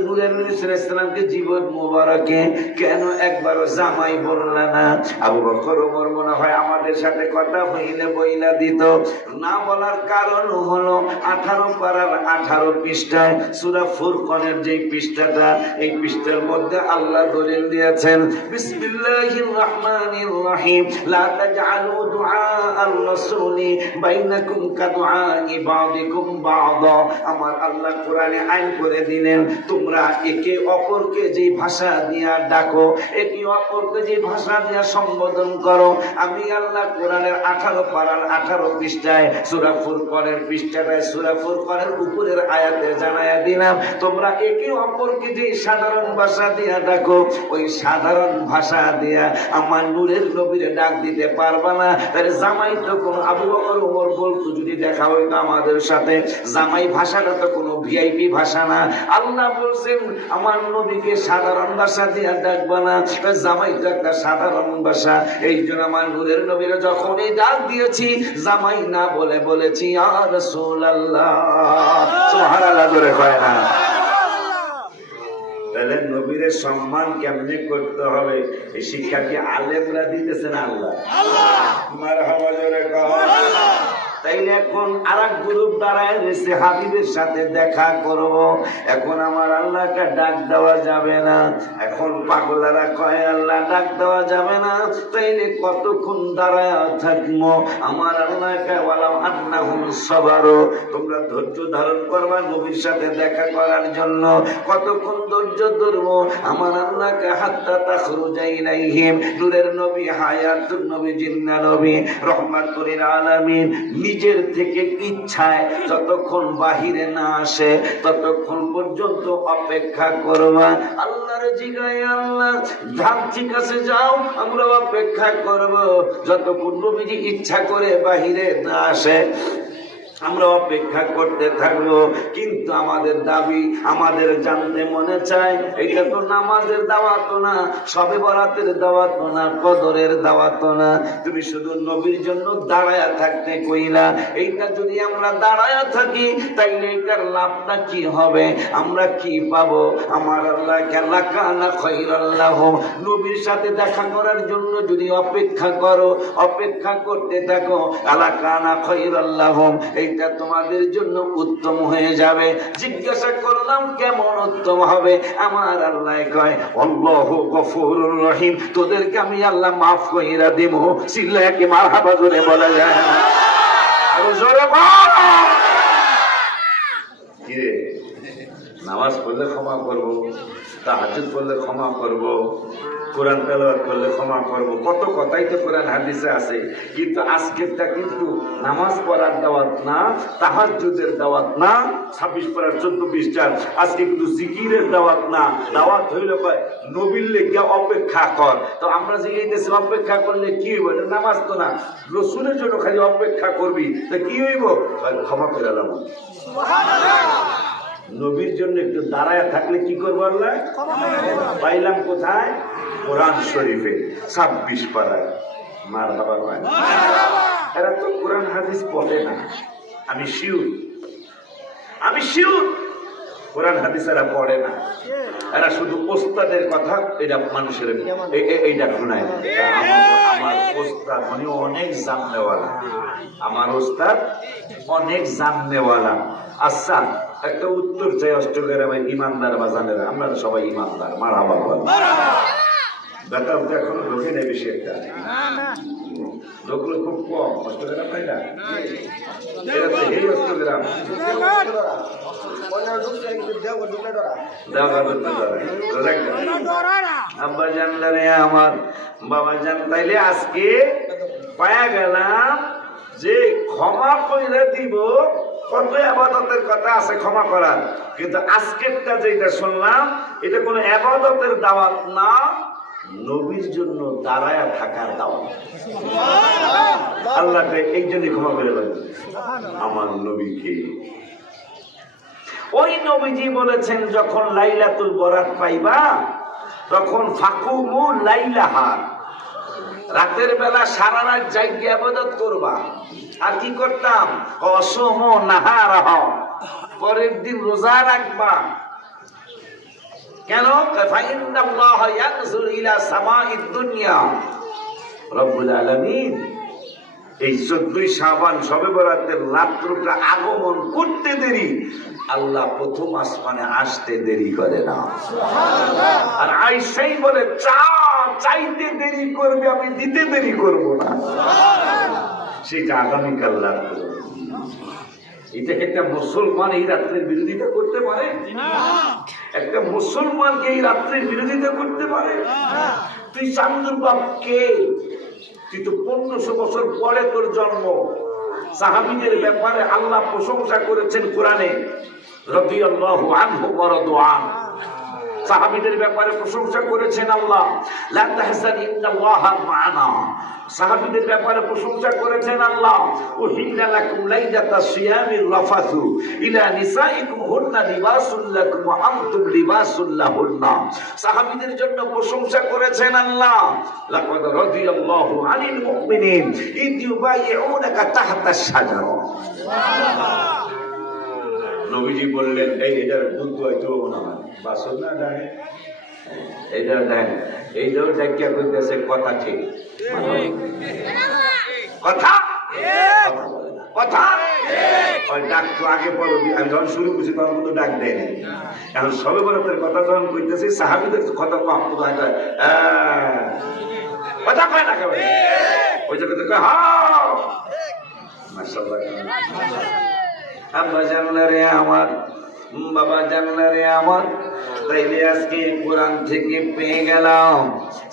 নূরের নবী সাল্লাল্লাহু আলাইহি সাল্লামকে জীবন মোবারকে কেন একবারও জামাই বললা না? আবু বকর ওমর মনে হয় আমাদের সাথে কথা হইলে বইলা দিত। না বলার কারণ হলো 18 পারার 18 পৃষ্ঠায় সূরা ফুরকানের যে পৃষ্ঠাটা, এই পৃষ্ঠার মধ্যে আল্লাহ দলিল দিয়েছেন, বিসমিল্লাহির রাহমানির রহিম, লা তাজআলু দুআ আর-রাসূলি বাইনাকুম কাদুআই বাযিকুম বাযা। আমার আল্লাহ কোরআনে আইন করে দিলেন, তোমরা একে অপরকে যে ভাষা দিয়া ডাকো, একে অপরকে যে ভাষা দিয়া সম্বোধন করো, আমি আল্লাহ কোরআনের 18 পারার 18 পৃষ্ঠায় সূরা ফুরকানের পৃষ্ঠাটায় সূরা ফুরকানের উপরের আয়াতে জানায়া দিলাম, তোমরা একে অপরকে যে সাধারণ ভাষা দিয়া ডাকো, ওই সাধারণ ভাষা দিয়া আমার নূরের নবীরে ডাক দিতে পারবা না। তাহলে জামাই তো কোনো আবু বকর ওমর বলতো, যদি দেখা হইতো আমাদের সাথে, জামাই ভাষাটা তো কোনো ভিআইপি ভাষা না। আল্লাহ বলছেন আমার নবীকে সাধারণ ভাষা দিয়া ডাকবা না, জামাই তো একটা সাধারণ ভাষা। এই জন্য আমার নূরের নবীরে যখন এই ডাক দিয়েছি, জামাই না বলে বলেছি ইয়া রাসূলুল্লাহ। সুবহানাল্লাহ করে কয় না? তাহলে নবীর সম্মান কেমনে করতে হবে, এই শিক্ষা কি আলেমরা দিতেছেন? আল্লাহ মারহাবা জোরে কয়। তাইলে এখন আরেক গ্রুপ দাঁড়ায় রয়েছে, হাবিবের সাথে দেখা করব। এখন আমার আল্লাহকে ডাক দেওয়া যাবে না। এখন পাগলারা কয় আল্লাহ ডাক দেওয়া যাবে না, তাইলে কতক্ষণ দাঁড়ায় থাকবো? আমার আল্লাহকে ওয়ালাউ আন্নাহুম সাবারু, তোমরা ধৈর্য ধারণ করবা নবীর সাথে দেখা করার জন্য। কতক্ষণ ধৈর্য ধরবো? আমার আল্লাহকে হাত্তা তাখরুজা ইলাইহিম, নূরের নবী, হায়াতুন নবী, জিন্না নবী, রাহমাতুল আলামিন নিজের থেকে ইচ্ছায় যতক্ষণ বাহিরে না আসে ততক্ষণ পর্যন্ত অপেক্ষা করবা। আল্লাহর জিগায় আল্লাহ ধান, ঠিক আছে যাও, আমরা অপেক্ষা করব যতক্ষণ নবীজি ইচ্ছা করে বাহিরে না আসে, আমরা অপেক্ষা করতে থাকবো। কিন্তু আমাদের দাবি, আমাদের জানতে মনে চায়, এটা তো নামাজের দাওয়াত না, শবে বরাতের দাওয়াত না, কদরের দাওয়াত না। তুমি শুধু নবীর জন্য দাঁড়ায়া থাকতে কইলা, এইটা যদি আমরা দাঁড়ায়া থাকি তাইলে এটার লাভটা কি হবে, আমরা কি পাবো? আমার আল্লাহ কানা খায়রাল্লাহ, নবীর সাথে দেখা করার জন্য যদি অপেক্ষা করো, অপেক্ষা করতে থাকো, আলা কানা খায়রাল্লাহ, এটা তোমাদের জন্য উত্তম হয়ে যাবে। জিজ্ঞাসা করলাম কেমন উত্তম হবে? আমার আল্লাহ কয় আল্লাহু গফুরুর রহিম, তোদেরকে আমি আল্লাহ মাফ কইরা দেব। চিল্লায়া কি মারহাবা জোরে বলা যায়? আরো জোরে বল। কি রে, নামাজ পড়লে ক্ষমা করব, তাহাজ্জুদ পড়লে ক্ষমা করব, কোরআন তেলাওয়াত করলে ক্ষমা করব, কত কথাই তো কোরআন হাদিসে আছে। কিন্তু আজকেরটা কিন্তু নামাজ পড়ার দাওয়াত না, তাহাজ্জুদের দাওয়াত না, 26 পারার 14-20 আজকে কিন্তু জিকিরের দাওয়াত না। দাওয়াত হইল কয় নবীর লেগে অপেক্ষা কর। তো আমরা জিগাইতেছি অপেক্ষা করলে কি হইব? এটা নামাজ তো না, রাসূলের জন্য খালি অপেক্ষা করবি, তো কি হইব? ক্ষমা করে দিলাম। নবীর জন্য একটু দাঁড়ায় থাকলে কি করবো আল্লাহ? পাইলাম কোথায়? কোরআন শরীফে 26 পারায়। মারহাবা কয়। এরা তো কোরআন হাদিস পড়ে না, আমি শিওর, আমি শিওর কোরআন হাদিস এরা পড়ে না। এরা শুধু ওস্তাদের কথা এটা মানুষের এইটা শোনায়। আমার ওস্তাদ মানে অনেক জাননেওয়ালা, আমার ওস্তাদ অনেক জাননেওয়ালা। আচ্ছা, একটা উত্তর চাই অষ্টগ্রামের ইমানদার বাজানেরা, আমরা সবাই ইমানদার, মারহাবা বল। বেটা এখনো ঢোকে নেই বেশি একটা, ঢোকলো খুব কম। অষ্টগ্রাম তাই না? এই অষ্টগ্রাম আব্বা জানলে আমার বাবা জান। তাইলে আজকে পায়া গেলাম যে ক্ষমা কইরা দিব, কত ইবাদতের কথা আছে ক্ষমা করার, কিন্তু আজকেরটা যেটা শুনলাম এটা কোনো ইবাদতের দাওয়াত না, নবীর জন্য দাঁড়ায়া থাকার দাওয়াত। আল্লাহকে এই জন্যই ক্ষমা করে দেবেন আমার নবীকে। ওই নবীজি বলেছেন যখন লাইলাতুল বরাত পাইবা তখন ফাকুমু লাইলাহা, রাতের বেলা সারা রাত জাগিয়ে ইবাদত করবা। আর কি করতাম? অসম নাহারহ, পরের দিন রোজা রাখবা। কেন? ফাইন্নাল্লাহ ইয়ানজুরু ইলা সামাইদ দুনিয়া। রব্বুল আলামিন এই 14 শাবান শবে বরাতের রাত্রটা আগমন করতে দেরি, আল্লাহ প্রথম আসমানে আসতে দেরি করে না। আর আয়েশাই বলে, চাইতে দেরি করবে, আমি দিতে দেরি করব না। সেটা আগামীকাল লাভ করবে। এটা একটা মুসলমান এই রাত্রের বিরোধিতা করতে পারে? একটা মুসলমানকে এই রাত্রের বিরোধিতা করতে পারে? তুই চান্দুর বাপ কে? তুই তো 1500 বছর পরে তোর জন্ম। সাহাবীদের ব্যাপারে আল্লাহ প্রশংসা করেছেন কোরআনে, রাদিয়াল্লাহু আনহু ওয়া রাদু আন। সাহাবীদের ব্যাপারে প্রশংসা করেছেন আল্লাহ, লা তাহজান ইন্নাল্লাহা মা'ানা। সাহাবীদের ব্যাপারে প্রশংসা করেছেন আল্লাহ, উহিল্লা লাকুম লাইলাতাস সিয়ামির রাফাসু ইলা নিসাইকুম হুন্না লিবাসুল লাকুম ওয়া আনতুম লিবাসুল লাহুন্না। সাহাবীদের জন্য প্রশংসা করেছেন আল্লাহ, লাকাদ রাদিয়াল্লাহু আনিল মুমিনিন ইদ ইউবাইউনাকা তাহতাশ শাজারা। সুবহানাল্লাহ। নবীজি বললেন, এটার দুধ হয়তো না বাসন না জানে, এটা দেন, এইটাও ডাকিয়া করতেছে কথা ঠিক, কথা কথা ডাক তো আগে পরে আমি যখন শুরু করছি তখন কিন্তু ডাক দেয়নি। এখন সবে বরাতের কথা যখন কইতেছি, সাহাবীদের কথা কম কথা কয় না কেবল ওই জায়গাতে কয় হ্যাঁ মাশাআল্লাহ। আব্বা জানলা রে আমার, বাবা জানলা রে আমার, তাইলে আজকে কোরআন থেকে পেয়ে গেলাম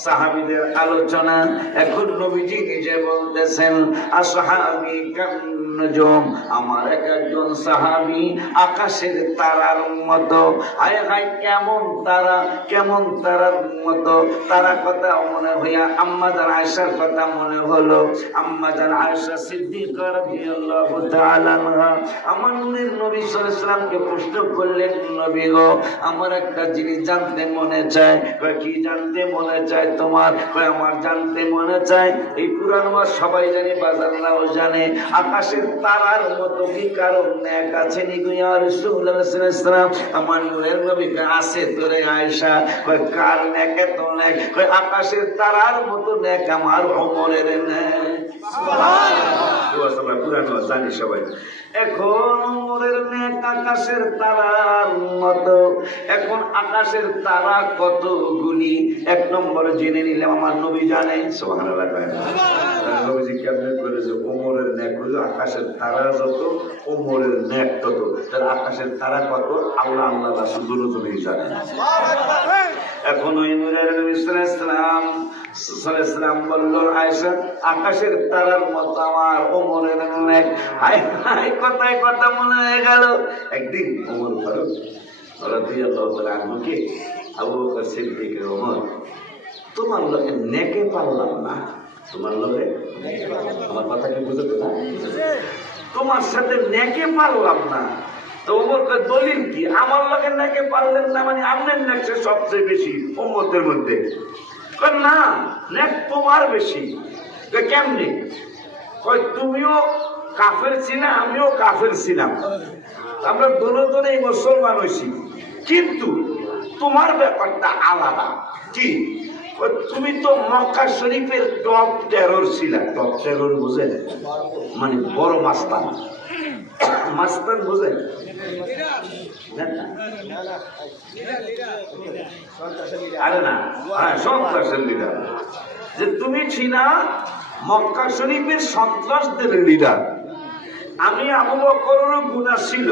সাহাবীদের আলোচনা। এখন নবীজি নিজে বলতেছেন, আসহাবী কান্নজুম, আমার এক একজন সাহাবী আকাশের তারার মতো। হায় হায় কেমন তারা, কেমন তারার মতো। তারা কথা মনে হইয়া আম্মাজান আয়েশার কথা মনে হলো। আম্মাজান আয়েশা সিদ্দিকা রাদিয়াল্লাহু তাআলা আনহা আমার নূরের নবী সাল্লাল্লাহু আলাইহি ওয়াসাল্লামকে প্রশ্ন করলেন, নবী গো, আমার একটা জিনিস জানতে মনে চায়। কয় কি জানতে মনে চায় তোমার? কয় আমার জানতে মনে চায়, এই পুরাণ ওয়াজ সবাই জানে, বাজাররাও জানে, আকাশের তারার মতো কি কারণ নেক আছে নি গো ইয়া রাসূলুল্লাহ সাল্লাল্লাহু আলাইহি ওয়াসাল্লাম? আমার নূরের নবী কয় আছে তোরে আয়েশা। কয় কার নেক? এত নেক? কয় আকাশের তারার মতো নেক আমার ওমরের নেক। সুবহানাল্লাহ। আমরা পুরাণ ওয়াজ জানি সবাই। এখন ওমরের নেক আকাশের তারার মতো। এখন আকাশের তারা কত গুণী, এক নম্বরে জেনে নিলাম আমার নবী জানেন। সুবহানাল্লাহ। নবীজি কেমনে করে যে ওমরের নেক হলো আকাশের তারা যত, ওমরের নেক তত। তাহলে আকাশের তারা কত? আল্লাহ আল্লাহ রাসূল দুজনেই জানেন। এখন ওই নূরের নবী সাল্লাল্লাহু আলাইহি ওয়াসাল্লাম বলল, আয়েশা আকাশের তারার মতো আমার ওমরের নেক। হায় হায়, কথায় কথা মনে হয়ে গেল। একদিন ওমর ফারুক রাদিয়াল্লাহু তাআলা আনহুকে আবু বকর সিদ্দিক ওমর, তোমার লগে নেকে পারলাম না, তোমার লগে আমার কথা কি বুঝতে না, তোমার সাথে নেকে পারলাম না। তো ওমর কয় দলিল কি? আমার লগে নেকে পারলেন না মানে আপনার নেক সবচেয়ে বেশি উম্মতের মধ্যে। কয় না, নেক তোমার বেশি। কয় কেমনে? কয় তুমিও কাফের ছিলা, আমিও কাফের ছিলাম, আমরা দুজনেই মুসলমান হইছি, কিন্তু তোমার ব্যাপারটা আলাদা। কি? তুমি তো মক্কা শরীফের টপ টেরর ছিলা। টপ টেরর বুঝেন? মানে বড় মাস্তান। মাস্তান বুঝেন? আরে না, হ্যাঁ সন্ত্রাসের লিডার। যে তুমি ছিলা মক্কা শরীফের সন্ত্রাসদের লিডার। আমি আবু বকরেরও গুনাহ ছিল,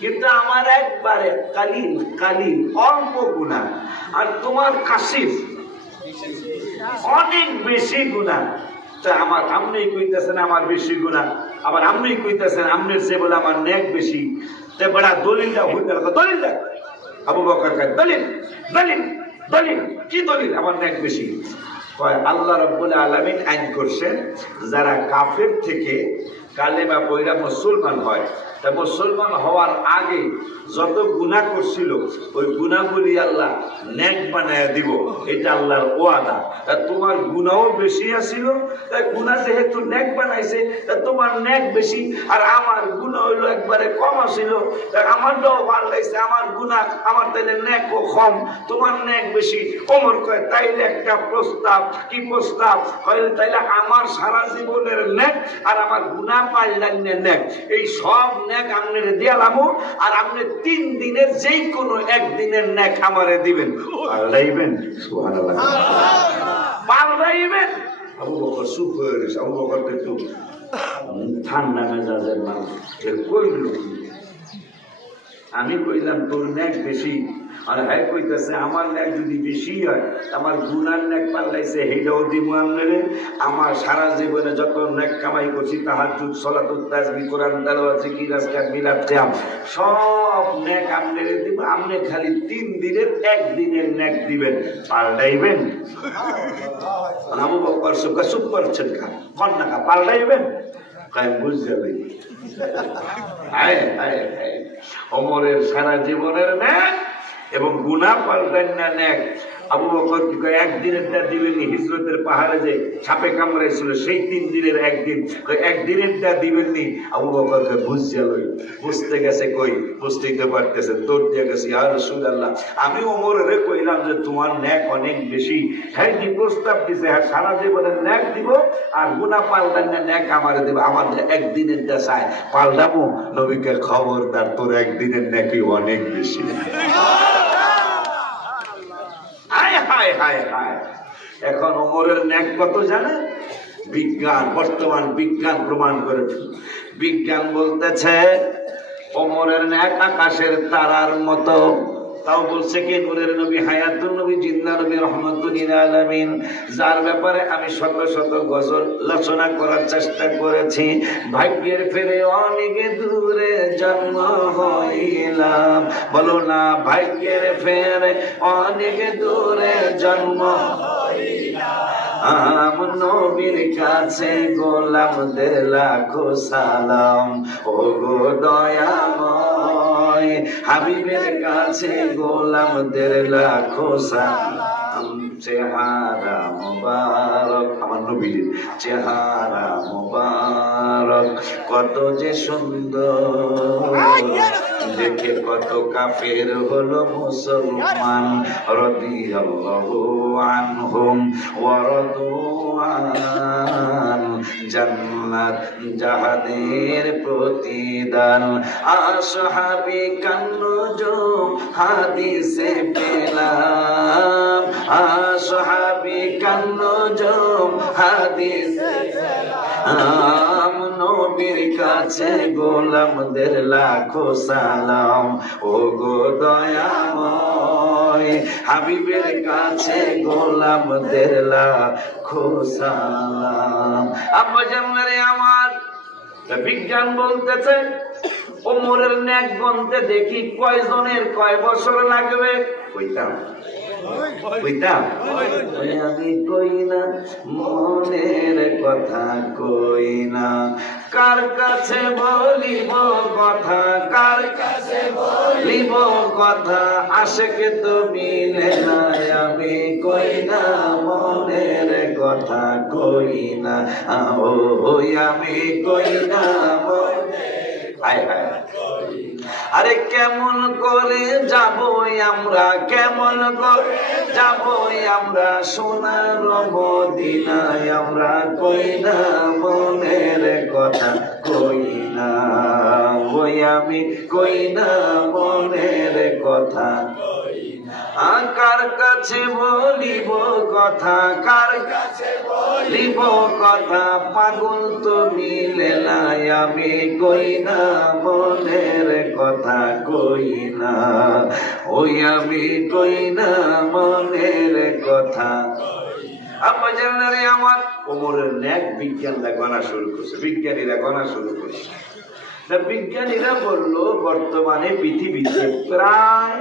কিন্তু আমার একবারে কালিল কালিল অল্প গুনাহ, আর তোমার কাশিফ অনেক বেশি গুনাহ। তা আমার আপনি কইতেছেন আমার বেশি গুনাহ, আবার আপনি কইতেছেন আপনার চেয়ে বলে আমার নেক বেশি। তে বড় দলিলটা হইল, দলিল দেখ। আবু বকর কয় দলিল দলিল দলিল। কি দলিল? আমার নেক বেশি। কয় আল্লাহ রাব্বুল আলামিন আইন করছেন, যারা কাফের থেকে কালেমা পয়রা মুসলমান হয় তা মুসলমান হওয়ার আগে যত গুনাহ করছিল ওই গুনাহগুলি আল্লাহ নেক বানায় দিব, এটা আল্লাহর ওয়াদা। তা তোমার গুনাহও বেশি আছিল, তাই গুনাহ যেহেতু নেক বানাইছে তা তোমার নেক বেশি, আর আমার গুনাহ হইলো একবারে কম আছিল, তা আমারটাও ভালো লাগছে, আমার গুনাহ আমার তাইলে নেকও কম, তোমার নেক বেশি। ওমর কয় তাইলে একটা প্রস্তাব। কি প্রস্তাব? কইলে তাইলে আমার সারা জীবনের নেক আর আমার গুনাহ পাল্টান নেক, এই সব নেক আপনারে দিয়ালামু, আর আপনি 3 দিনের যেই কোনো একদিনের নেক আমারে দিবেন। পাল্টাইবেন? সুবহানাল্লাহ, পাল্টাইবেন। আবু বকর চুপ হয়ে গেছে। আবু বকর একটু ঠান্ডা মেজাজের মানুষ। কইল আমি কইলাম তোর নেক বেশি, আর হ্যাঁ কইতেছে আমার নেক যদি বেশি হয়, আমার গুনার নেক পাল্লাইছে হেটাও দিব আপনারে। আমার সারা জীবনে যত নেক কামাই করছি, তাহাজ্জুদ, সালাতুত, তাসবিহ, কোরআন তেলাওয়াত, জিকির, আজকার, মিলাদ, কিয়াম, সব নেক আপনারে দিব। আপনি খালি 3 দিনের একদিনের নেক দিবেন। পাল্টাইবেন? আবু বকর চুপ করছেন কা কন্যা পাল্টাইবেন? কাই বুঝতে পারি। ওমরের সারা জীবনের নেক এবং গুনাহ পাল্টান না নেক। আবু বকর কি কয় একদিনেরটা দিবেননি? হিজরতের পাহাড়ে যে সাপে কামড়াইছিল সেই 3 দিনের একদিন, একদিনেরটা দিবেননি? আবু বকর বুঝতে গেছে, কই বুঝতে পারতেছে, দৌড় দিয়ে গেছে, ইয়া রাসূলুল্লাহ আমি ওমরের কইলাম যে তোমার নেক অনেক বেশি, হ্যাঁ কি প্রস্তাব দিছে, হ্যাঁ সারা জীবনের নেক দিব আর গুনাহ পাল্টান না নেক আমারে দেব, আমার একদিনেরটা চাই, পাল্টাবো? নবীকে খবরদার, তোর একদিনের নেকই অনেক বেশি। এখন ওমরের নেক কত জানে? বিজ্ঞান, বর্তমান বিজ্ঞান প্রমাণ করেছে। বিজ্ঞান বলতেছে ওমরের নেক আকাশের তারার মতো। তাও বলছে কি নূরের নবী, হায়াতুন নবী, জিন্দা নবী, রহমাতুল লিল আলামিন, যার ব্যাপারে আমি শত শত গজল রচনা করার চেষ্টা করেছি। ভাগ্যের ফেরে অনেক দূরে জন্ম হইলাম, বলো না ভাগ্যের ফেরে অনেক দূরে জন্ম হইলাম, নবীর কাছে গোলামদের লাখো সালাম, ও গো দয়াময় হাবিবের কাছে গোলামদের লাখো সালাম। চেহারা মুবারক, আমার নবীর চেহারা মুবারক কত যে সুন্দর, দেখে কত কাফের হলো মুসলমান, রাদিয়াল্লাহু আনহুম ওয়া রাদু আন, জান্নাত জাহাদের প্রতিদান। আসহাবী কান্নুজুম হাদিসে পেলাম, আসহাবী কান্নুজুম হাদিসে পেলাম, নবীর কাছে গোলামদের লাখো সালাম, ও গো দয়াময় হাবিবের কাছে গোলামদের লাখো সালাম। আব্বা জানলে আমার বিজ্ঞান বলতেছে ওমরের নেক গন্তে দেখি কয়জনের কয় বছর লাগবে। কইতাম আমি কই না মনের কথা, কই না কার কাছে বলিব কথা, কার কাছে বলিব কথা, আশেকে তো মিলে না, আমি কই না মনের কথা, কই না আমি কই না আরে কেমন করে যাব আমরা, কেমন করে যাব আমরা সোনার মদিনায়, আমরা কই না মনের কথা, কই না ওই আমি কই না মনের কথা, কার কাছে বলিব কথা, কার কাছে বলিব কথা, পাগল তো মিলে না, আমি কই না মনের কথা, কই না ওই আমি কই না মনের কথা। আব্বা জানলে আমার ওমরের নেক বিজ্ঞানরা গণা শুরু করছে, বিজ্ঞানীরা গণা শুরু করছে। বিজ্ঞানীরা বললো বর্তমানে পৃথিবীতে প্রায়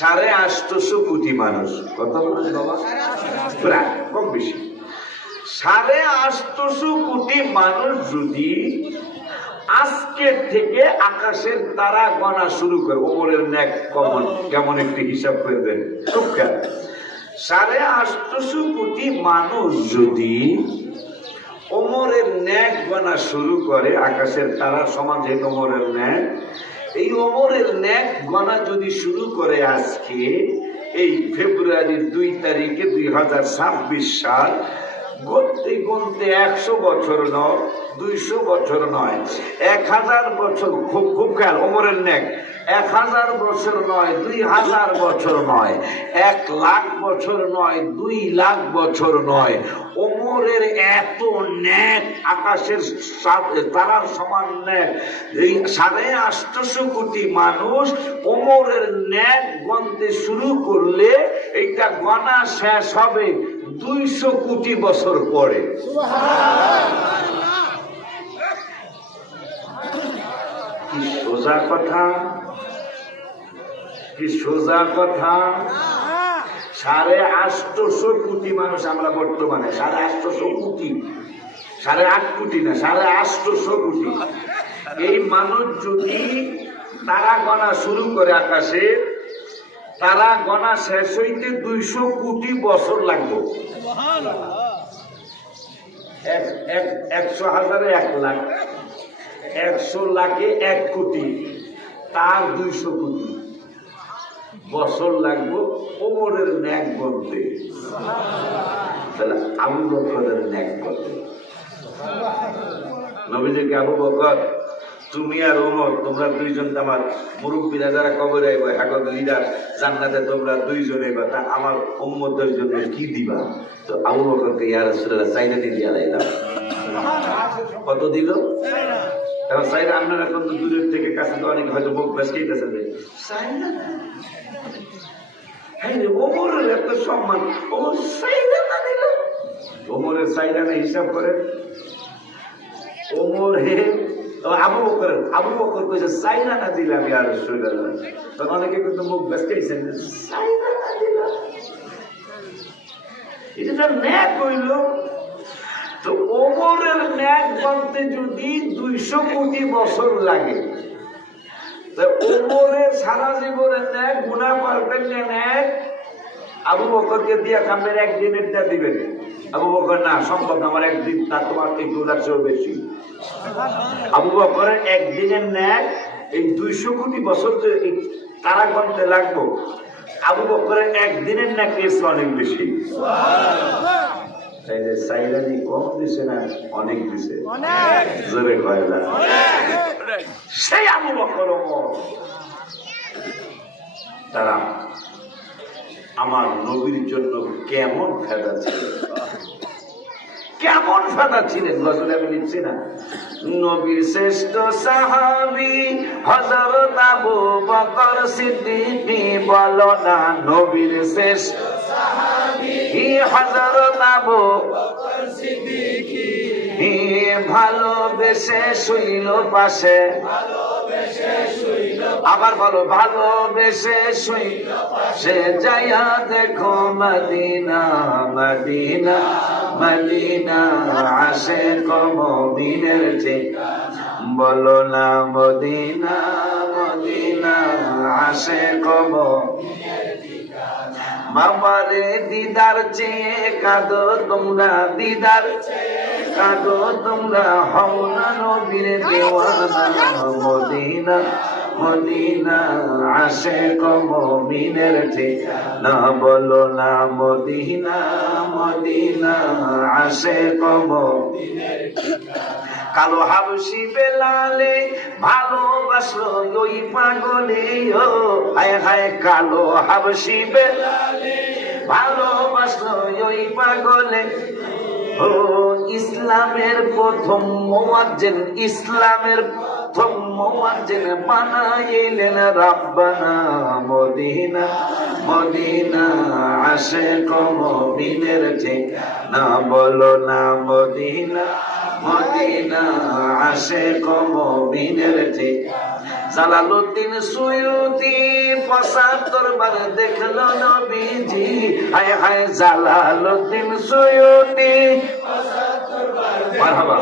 850 কোটি মানুষ, কত বাবা? প্রায় কম বেশি 850 কোটি মানুষ যদি আজকে থেকে আকাশের তারা গণা শুরু করে। ওমরের ন্যাক কেমন একটি হিসাব করবেন, 850 কোটি মানুষ যদি ওমরের ন্যাক গণা শুরু করে, আকাশের তারা সমান যেহেতু ওমরের ন্যাক, এই ওমরের ন্যাক গণা যদি শুরু করে আজকে এই ফেব্রুয়ারির 2 তারিখে 2026 সাল, গণতে গণতে 100 বছর নয়, 200 বছর নয়, 1000 বছর, খুব খেয়াল, ওমরের ন্যাক 1000 বছর নয়, 2000 বছর নয়, 1 লাখ বছর নয়, 2 লাখ বছর নয়, ওমরের এত ন্যাক, আকাশের তারার সমান ন্যাক, এই 850 কোটি মানুষ ওমরের ন্যাক গণতে শুরু করলে এইটা গণা শেষ হবে 200 কোটি বছর পরে। কি সোজা কথা, কি সোজা কথা। 850 কোটি মানুষ আমরা বর্তমানে, 850 কোটি, 8.5 কোটি না, 850 কোটি। এই মানুষ যদি তারা গণা শুরু করে আকাশে, তারা গণা শেষ হইতে 200 কোটি বছর লাগবে। 100,000-এ 1 লাখ, 100 লাখে 1 কোটি, তার 200 কোটি বছর লাগবে ওমরের ন্যাক বলতে। তাহলে আবু বকরের ন্যাক বলতে, নবীজিকে আবু বকর, তুমি আর ওমর, তোমরা দুইজন আমার মুরব্বীরা যারা কবরে আইব, হাকত লিডার, জান্নাতে তোমরা দুইজন আইবা, তা আমার উম্মতের জন্য কি দিবা? তো আবু বকরকে ইয়া রাসূলুল্লাহ চাইনাটি দিয়া লাইলাম। কত দিল? এখন চাইনা, আপনারা এখন তো দূরের থেকে কাছে তো অনেকে হয়তো মুখ বেসকেইতেছে যে চাইনা, হ্যাঁ রে ওমরের এত সম্মান, ওমর চাইনা না দিল। ওমরের চাইনা না হিসাব করে ওমর হে আবু বকর কইছে চাইনা না দিলাম ইয়া রাসূলুল্লাহ। তখন অনেকে কিন্তু মুখ বেসকেইছেন চাইনা না দিলাম, এটা ন্যাক হইল। তো ওমরের ন্যাক বলতে যদি 200 কোটি বছর লাগে, তো ওমরের সারা জীবনের ন্যাক গুনাহ করবেন না, ন্যাক আবু বকরকে দিয়া কামের একদিনের টা দিবেন। আবু বকর না, সম্ভব না, আমার একদিন, তার তোমার 2 লাখের বেশি। আবু বকরের একদিনের ন্যাক এই 200 কোটি বছর যে তারা গণতে লাগবো, আবু বকরের একদিনের ন্যাক এসে অনেক বেশি। সাইরানি কম দিছে না অনেক দিছে, জোরে কয় না। সেই আবু বকর ওমর তারা আমার নবীর জন্য কেমন ফেদা ছিলেন, কেমন ফেদা ছিলেন। গজলে আমি লিখছি না, নবীর শ্রেষ্ঠ সাহাবী হযরত আবু বকর সিদ্দিকী, বলো না নবীর শ্রেষ্ঠ সাহাবী হযরত আবু বকর সিদ্দিকী, ভালোবেসে শুইল পাশে, আবার বলো ভালোবেসে শুইল পাশে, যাইয়া দেখো মদিনা মদিনা মদিনা, আশিক মুমিনের ঠিকানা, বলো না মদিনা মদিনা, আশিক মুমিনের ঠিকানা। বাবারে দিদার চেয়ে কাঁদো তোমরা, দিদার চেয়ে কাঁদো তোমরা, হও না নবীর দেওয়ানা, মদিনা মদিনা, আশিক মুমিনের ঠিকানা, বলো না মদিনা মদিনা, আশিক মুমিনের ঠিকানা। কালো হাবশি বেলালে ভালোবাসলো ওই পাগলে, ও হায় হায়, কালো হাবশি বেলালে ভালোবাসলো ওই পাগলে, ও ইসলামের প্রথম মুয়াজ্জিন, ইসলামের প্রথম মুয়াজ্জিন বানাইলেন রাব্বানা মদিনা মদিনা, আশিক মুমিনের ঠিকানা, বলো না মদিনা মদিনা, আশিক মুমিনের ঠিকানা। জালালউদ্দিন সুয়ুতি ৭৫ বার দেখলো নবীজি, হায় হায়, জালালউদ্দিন সুয়ুতি ৭৫ বার মারহাবা,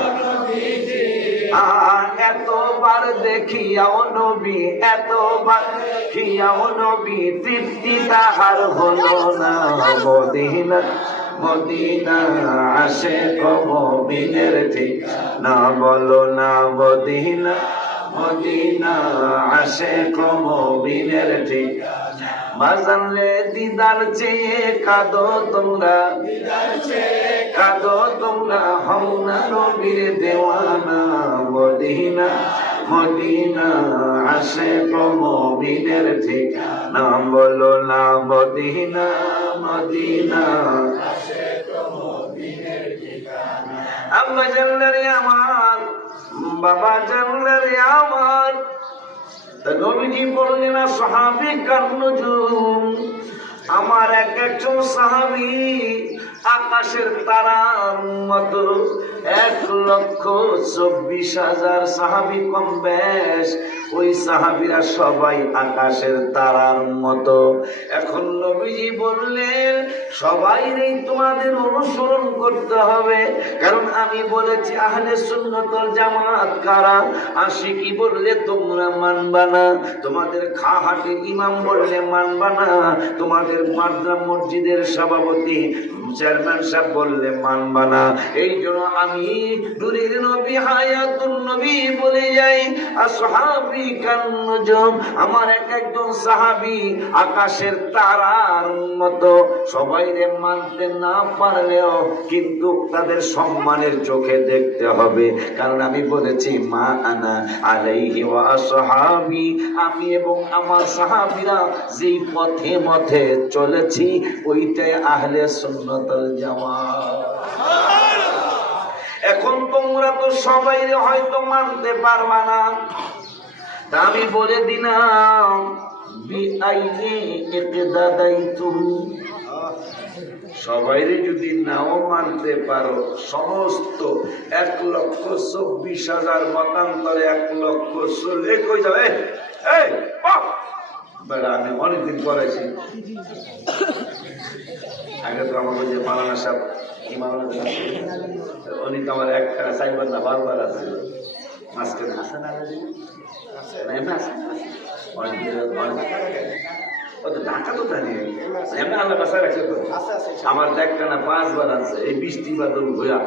এত এতবার দেখিয়াও নবী, এতবার দেখিয়াও নবী, তৃপ্তি তাহার হলো না। মদিনা মদিনা আশিক মুমিনের ঠিকানা, বলো না মদিনা মদিনা আশিক মুমিনের ঠিকানা। মাজানলে দিদার চেয়ে কাঁদো তোমরা, কাঁদো তোমরা, হও না নবীর দেওয়ানা। মদিনা মদিনা আশিক মুমিনের ঠিকানা, বলো না মদিনা মদিনা আশিক মুমিনের ঠিকানা। আম্মা জানলে আমার, বাবা জানলে আমার, নবীজি বললেন সাহাবী কান্নুজুম, আমার এক একজন সাহাবী আকাশের তারার মতো। 1,24,000 সাহাবী কম বেশ, ওই সাহাবীরা সবাই আকাশের তারার মতো। এখন নবীজি বললেন সবাইরই তোমাদের অনুসরণ করতে হবে, কারণ আমি বলেছি আহলে সুন্নাত ওয়াল জামাত কারা। আশিকি বললে তোমরা মানবা না, তোমাদের খাহাটি ইমাম বললে মানবা না, তোমাদের মাদ্রাসা মসজিদের সভাপতি চেয়ারম্যান সাহেব বললে মানবা না। এই জন্য আমি নূরের নবী হায়াতুন নবী বলে যাই, আসহাবী কান্নুজুম, আমার এক একজন সাহাবী আকাশের তারার মতো। সবাইরে মানতে না পারলেও কিন্তু তাদের সম্মানের চোখে দেখতে হবে, কারণ আমি বলেছি মা আনা আলাইহি ওয়া আসহাবী, আমি এবং আমার সাহাবীরা যেই পথে মথে চলেছি ওইটাই আহলে সুন্নাত ওয়াল জামাত। এখন তোমরা তো সবাই হয়তো মানতে পারবা না, তা আমি বলে দিলাম বিআইনি ইকতাদাইতুম, সবাইরে যদি নাও মানতে পারো, সমস্ত 1,24,000 মতান্তরে 1,40,000 কই যাবে। এই বেড়া আমি অনেকদিন করেছি, আগে তো আমার যে মাওলানা সাহেব, কি মাওলানা সাহেব, উনি তো আমার একটা সাইবার না বারবার আছে, মাঝখানে আসে না এমনি আসে ঢাকা তো জানি এমনি আল্লাহ বাসায় রাখছে তো। আমার একটা না 5 বার আছে, এই বৃষ্টি বাদল হইয়া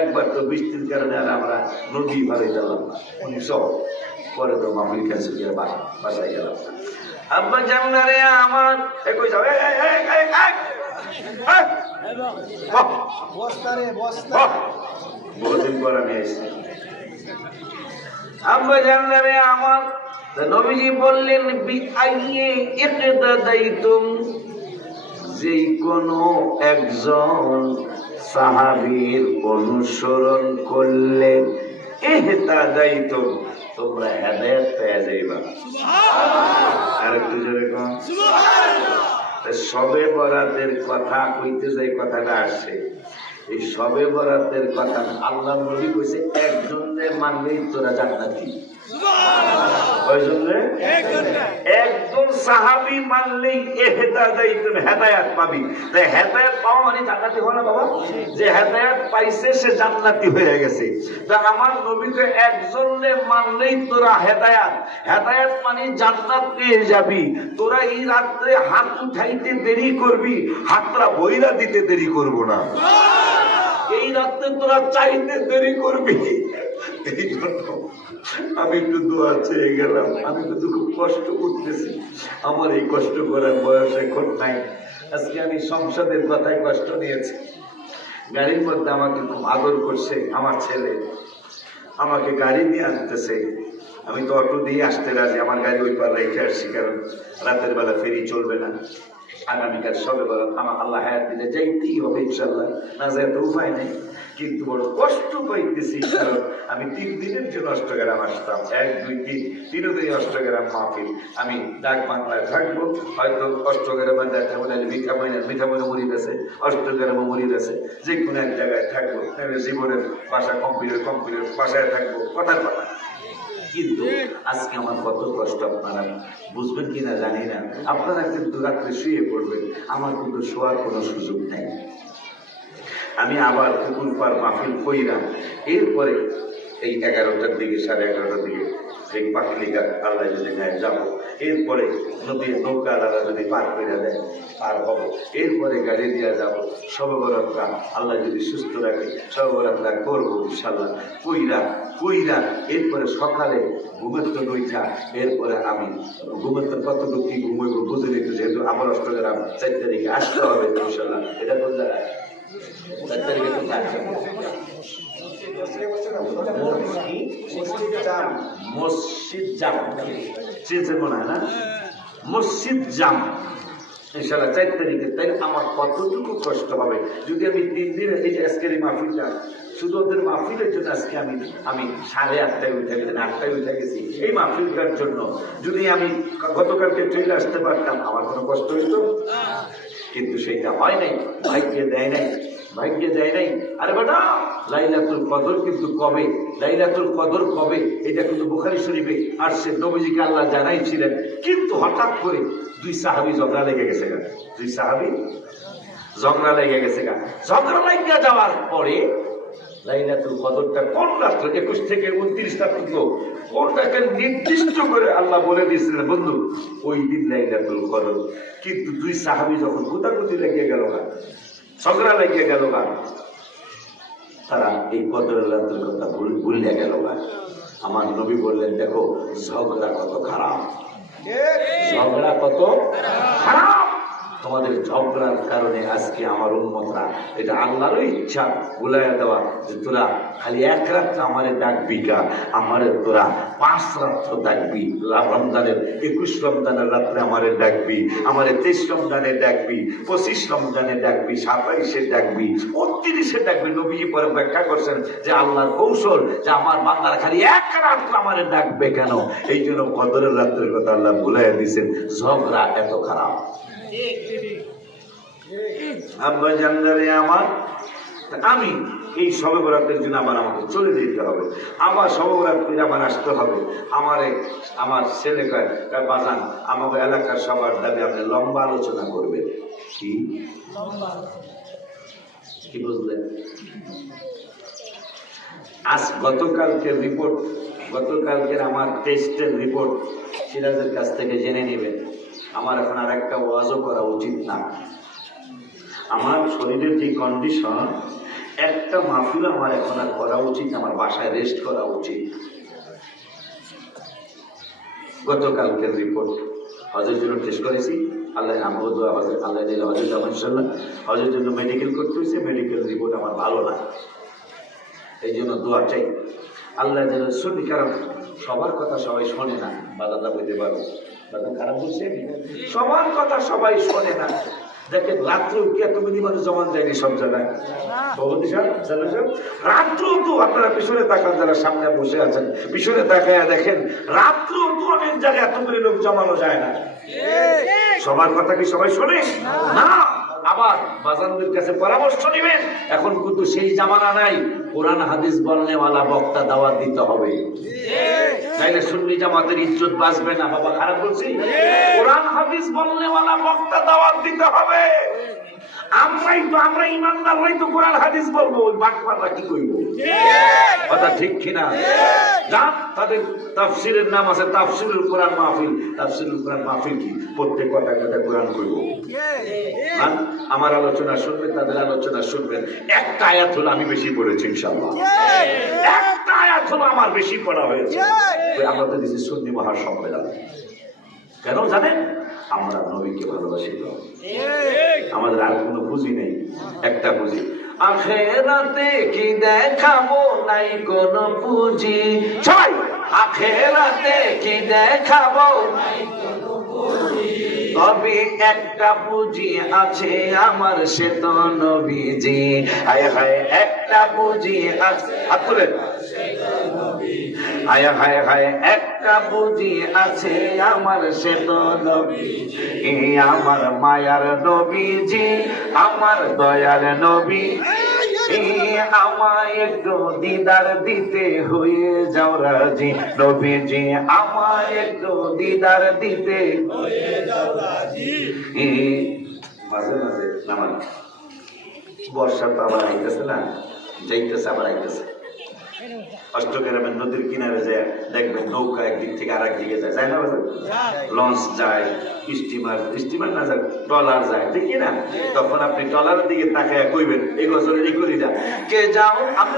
একবার তো বৃষ্টির কারণে আর আমরা নদী ভালো গেলাম না, উনি সব পরে তো মামুনি ক্যান্সেল করে বাসায় গেলাম। আব্বা জানলে আমার কই যাবে, বহুদিন পর আমি এসেছি। আব্বা জানলে আমার, নবীজি বললেন বিআইয়ে ইকতাদাইতুম, যে কোনো একজন সাহাবীর অনুসরণ করলে ইহতাদাইতুম, তোমরা হেদায়েত পেয়ে যাইবা। আরেকটু জোরে কোন সুবহানাল্লাহ। শবে বরাতের কথা কইতে যাই কথাটা আসছে, এই শবে বরাতের কথা আল্লাহ নবী কইছে একজনে মানলেই তোরা জান্নাতি। একজন সাহাবী মানলেই হেদায়েত পাবি। তাই হেদায়েত পাওয়া মানে জান্নাতি হওয়া না বাবা, যে হেদায়েত পাইছে সে জান্নাতি হয়ে গেছে। তা আমার নবীকে একজনে মানলেই তোরা হেদায়েত, হেদায়েত মানে জান্নাত পেয়ে যাবি। তোরা এই রাত্রে হাত উঠাইতে দেরি করবি, হাতটা বইরা দিতে দেরি করব না। এই রাত্রে তোরা চাইতে দেরি করবি। এই জন্য আমি একটু দোয়া চেয়ে গেলাম। আমি কিন্তু খুব কষ্ট করতেছি, আমার এই কষ্ট করার বয়স এখন নাই। আজকে আমি সংসদের কথায় কষ্ট নিয়েছি। গাড়ির মধ্যে আমাকে খুব আদর করছে আমার ছেলে, আমাকে গাড়ি দিয়ে আনতেছে। আমি তো অটো দিয়ে আসতে রাজি, আমার গাড়ি ওই পার রেখে আসছি, কারণ রাতের বেলা ফেরি চলবে না। আগামীকাল সবে বরাত আমার আল্লাহ হায়াত দিলে যাইতেই হবে ইনশাল্লাহ, না যায় তো উপায় নেই। কিন্তু বড় কষ্ট পাইতেছি, কারণ আমি 3 দিনের জন্য অষ্টগ্রাম আসতাম, 1, 2, 3 3 দিন অষ্টগ্রাম মাহফিল। আমি ডাক বাংলায় থাকবো, হয়তো অষ্টগ্রামের দেখা বলে মিঠামইনে মরি গেছে, অষ্টগ্রামে মরি গেছে, যে কোনো এক জায়গায় থাকবো। জীবনের বাসা কম্পিউটার বাসায় থাকবো, কথার কথা। কিন্তু আজকে আমার কত কষ্ট আপনারা বুঝবেন কিনা জানি না। আপনারা কিন্তু রাত্রে শুয়ে পড়বেন, আমার কিন্তু শোয়ার কোনো সুযোগ নেই। আমি আবার পুকুর পার মাহফিল কইরাম, এরপরে এই 11টার দিকে 11:30টার দিকে এই পাটলিকা আল্লাহ যদি নেয় যাবো। এরপরে নদীর নৌকা আল্লাহ যদি পার করে দেয় পার হবো। এরপরে গাড়ি দিয়ে যাবো। শবে বরাতটা আল্লাহ যদি সুস্থ রাখে শবে বরাতটা করবো ইনশাল্লাহ। কইরা এরপরে সকালে ঘুমের তো নইটা, এরপরে আমি ঘুমের তো কতটুকু কি ঘুমাইবো বুঝে নিতে, যেহেতু আমার 4 তারিখে আসতে হবে ইনশাল্লাহ। এটা কোন জায়গায়? 4 তারিখে কোথায়? মসজিদ জাম চেয়েছে মনে হয় না? মসজিদ জাম ইনশাল্লাহ 4 তারিখে। তাই আমার কতটুকু কষ্ট হবে যদি আমি 3 দিন এই আজকের এই মাহফিলটা শুধু ওদের মাহফিলের জন্য আজকে আমি 8:30টায় উঠে গেছি, 8টায় উঠে গেছি এই মাহফিলটার জন্য। যদি আমি গতকালকে চলে আসতে পারতাম আমার কোনো কষ্ট হইতো, কিন্তু সেইটা হয় নাই, ভাগ্যে দেয় নাই। আরে বেটা লাইলাতুল কদর কিন্তু কবে, লাইলাতুল কদর কবে এটা কিন্তু বুখারী শরীফে আসছে। নবীজিকে আল্লাহ জানাইছিলেন, কিন্তু হঠাৎ করে 2 সাহাবী ঝগড়া লেগে গেছে। ঝগড়া লেগে যাওয়ার পরে লাইলাতুল কদরটা কোন রাত্রে 21 থেকে 29 পর্যন্ত কোনটাকে নির্দিষ্ট করে আল্লাহ বলে দিয়েছিলেন, বন্ধু ওই দিন লাইলাতুল কদর। কিন্তু 2 সাহাবী যখন গুতাগুতি লেগে গেল না, ঝগড়া লেগে গেল না, তারা এই কদরের রাতের কথা ভুলে গেল না। আমার নবী বললেন, দেখো ঝগড়া কত খারাপ, তোমাদের ঝগড়ার কারণে আজকে আমার উম্মতরা, এটা আল্লাহরও ইচ্ছা ভুলাইয়া দেওয়া, যে তোরা খালি 1 রাত্রে আমারে ডাকবি কা, আমারে তোরা 5 রাত্র ডাকবি। রমজানের 21 রমজানের রাত্রে আমারে ডাকবি, আমারে 23 রমজানে ডাকবি, 25 রমজানে ডাকবি, 27-এ ডাকবি, 29-এ ডাকবি। নবীজি পরে ব্যাখ্যা করছেন যে আল্লাহর কৌশল, যে আমার বান্দারা খালি 1 রাত্র আমারে ডাকবে কেন, এই জন্য কদরের রাত্রের কথা আল্লাহ ভুলাইয়া দিয়েছেন। ঝগড়া এত খারাপ। আব্বা জানদারে আমার, আমি এই শবে বরাতের জন্য আমাকে চলে যেতে হবে, আবার শবে বরাত করে আবার আসতে হবে। আমার ছেলে কয় বাজান, আমাকে এলাকার সবার দাবি আপনি লম্বা আলোচনা করবেন। কি বুঝলেন? আজ গতকালকের আমার টেস্টের রিপোর্ট সিরাজের কাছ থেকে জেনে নেবেন। আমার এখন আর একটা ওয়াজও করা উচিত না। আমার শরীরের যে কন্ডিশন, একটা মাহফিল আমার এখন আর করা উচিত, আমার বাসায় রেস্ট করা উচিত। গতকালকের রিপোর্ট হজের জন্য টেস্ট করেছি, আল্লাহ আমাকে দোয়া, আল্লাহ দিলে হজের যাবো ইনশাল্লাহ। হজের জন্য মেডিকেল করতে হয়েছে, মেডিকেল রিপোর্ট আমার ভালো না, এই জন্য দোয়া চাই আল্লাহ যেন শুনি। কারণ সবার কথা সবাই শোনে না, বাদাদা বলতে পারবো, খারাপ বলছে, সবার কথা সবাই শোনে না। দেখেন রাত্রেও কি এত মানুষ জমান যায়নি সব জায়গায়, রাত্রেও তো আপনারা পিছনে তাকান, যারা সামনে বসে আছেন পিছনে তাকায় দেখেন, রাত্রেও তো অনেক জায়গায় এত করে লোক জমানো যায় না। সবার কথা কি সবাই শোনে না? আবার বাজানদের কাছে পরামর্শ নেবেন, এখন কিন্তু সেই জামানা নাই। কোরআন হাদিস বলনেওয়ালা বক্তা দাওয়াত দিতে হবে, তাইলে সুন্নি জামাতের ইজ্জত বাঁচবে না। বাবা খারাপ বলছি? কোরআন হাদিস বলনেওয়ালা বক্তা দাওয়াত দিতে হবে। আমরা ইমানদাররাই তো কোরআন হাদিস বলবো, ওই বাটপাররা কি কইবো? কথা ঠিক কিনা? তাদের তাফসিরের নাম আছে তাফসিরুল কোরআন মাহফিল। তাফসিরুল কোরআন মাহফিল কি? প্রত্যেক কথা কোরআন কইব। আমার আলোচনা শুনবেন, তাদের আলোচনা শুনবেন। একটা আয়াত হলো আমি বেশি পড়েছি ইনশাআল্লাহ, একটা আয়াত হলো আমার বেশি পড়া হয়েছে। আমরা তো দিচ্ছি সুন্নি মহাসম্মেলন। কেন জানেন? আমরা নবীকে ভালোবাসি তো, আমাদের আর কোনো পুঁজি নেই, একটা পুঁজি। আখেরাতে কি দেখাবো, নাই কোন পুঁজি। সবাই আখেরাতে কি দেখাবো, তবে একটা পুঁজি আছে আমার, সে তো নবীজি। হায় হায় একটা পুঁজি আছে, হাত তুলেন। হায় হায় হায় একটা পুঁজি আছে আমার, সে তো নবীজি। আমার মায়ার নবীজি, আমার দয়ার নবী। আমায় একটু দিদার দিতে হয়ে যাও রাজি, নবীজি আমায় একটু দিদার দিতে হয়ে যাও রাজি। মাঝে মাঝে নামান বর্ষা তো আবার আইতেছে না, যাইতেছে আবার আইতেছে। অষ্টগ্রামের নদীর কিনারে যায় দেখবেন নৌকা একদিক থেকে আর একদিকে যায়, যায় না? লঞ্চ যায়, স্টিমার না যায়, ট্রলার যায়, ঠিক না? তখন আপনি ট্রলারের দিকে তাকায় কইবেন এই গজলের এই কলিটা কে যাও, আপনি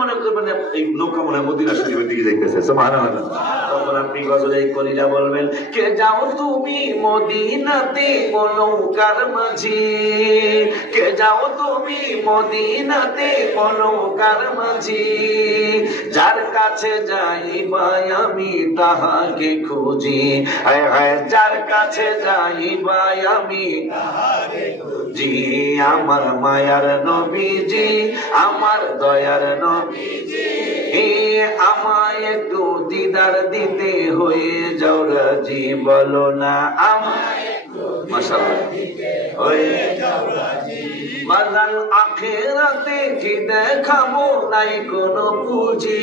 মনে করবেন এই নৌকা মনে হয় মদিনা শরীফের দিকে যাইতেছে, সুবহানাল্লাহ। তখন আপনি গজলে এই কলিটা বলবেন, কে যাও তুমি মদিনাতে নৌকার মাঝি, কে যাও তুমি মদিনাতে নৌকার মাঝি, যার কাছে যাইবাই আমি তাহাকে খুঁজি, হায় হায় যার কাছে যাইবাই আমি তাহাকে খুঁজি, আমার মায়ার নবীজি, আমার দয়ার নবীজি, আমায় একটু দিদার দিতে হয়ে যাও রাজি, বলো না আমায় মাশাআল্লাহ হয়ে যাও রাজি, বাজান আখেরাতে কি দেখাবো নাই কোনো পুঁজি,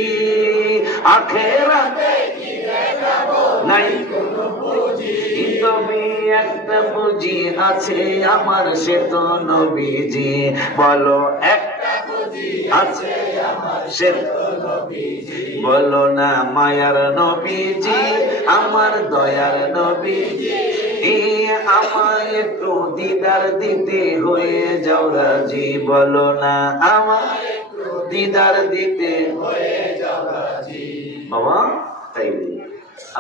আখেরাতে কি দেখাবো নাই কোনো পুঁজি, তবে একটা পুঁজি আছে আমার, সে তো নবীজি, বলো একটা পুঁজি আছে আমার, সে তো নবীজি, বলো না মায়ার নবীজি, আমার দয়ার নবীজি, আমায় একটু দিদার দিতে হয়ে যাও রাজি, বলো না আমায় একটু দিদার দিতে হয়ে যাও রাজি। বাবা তাই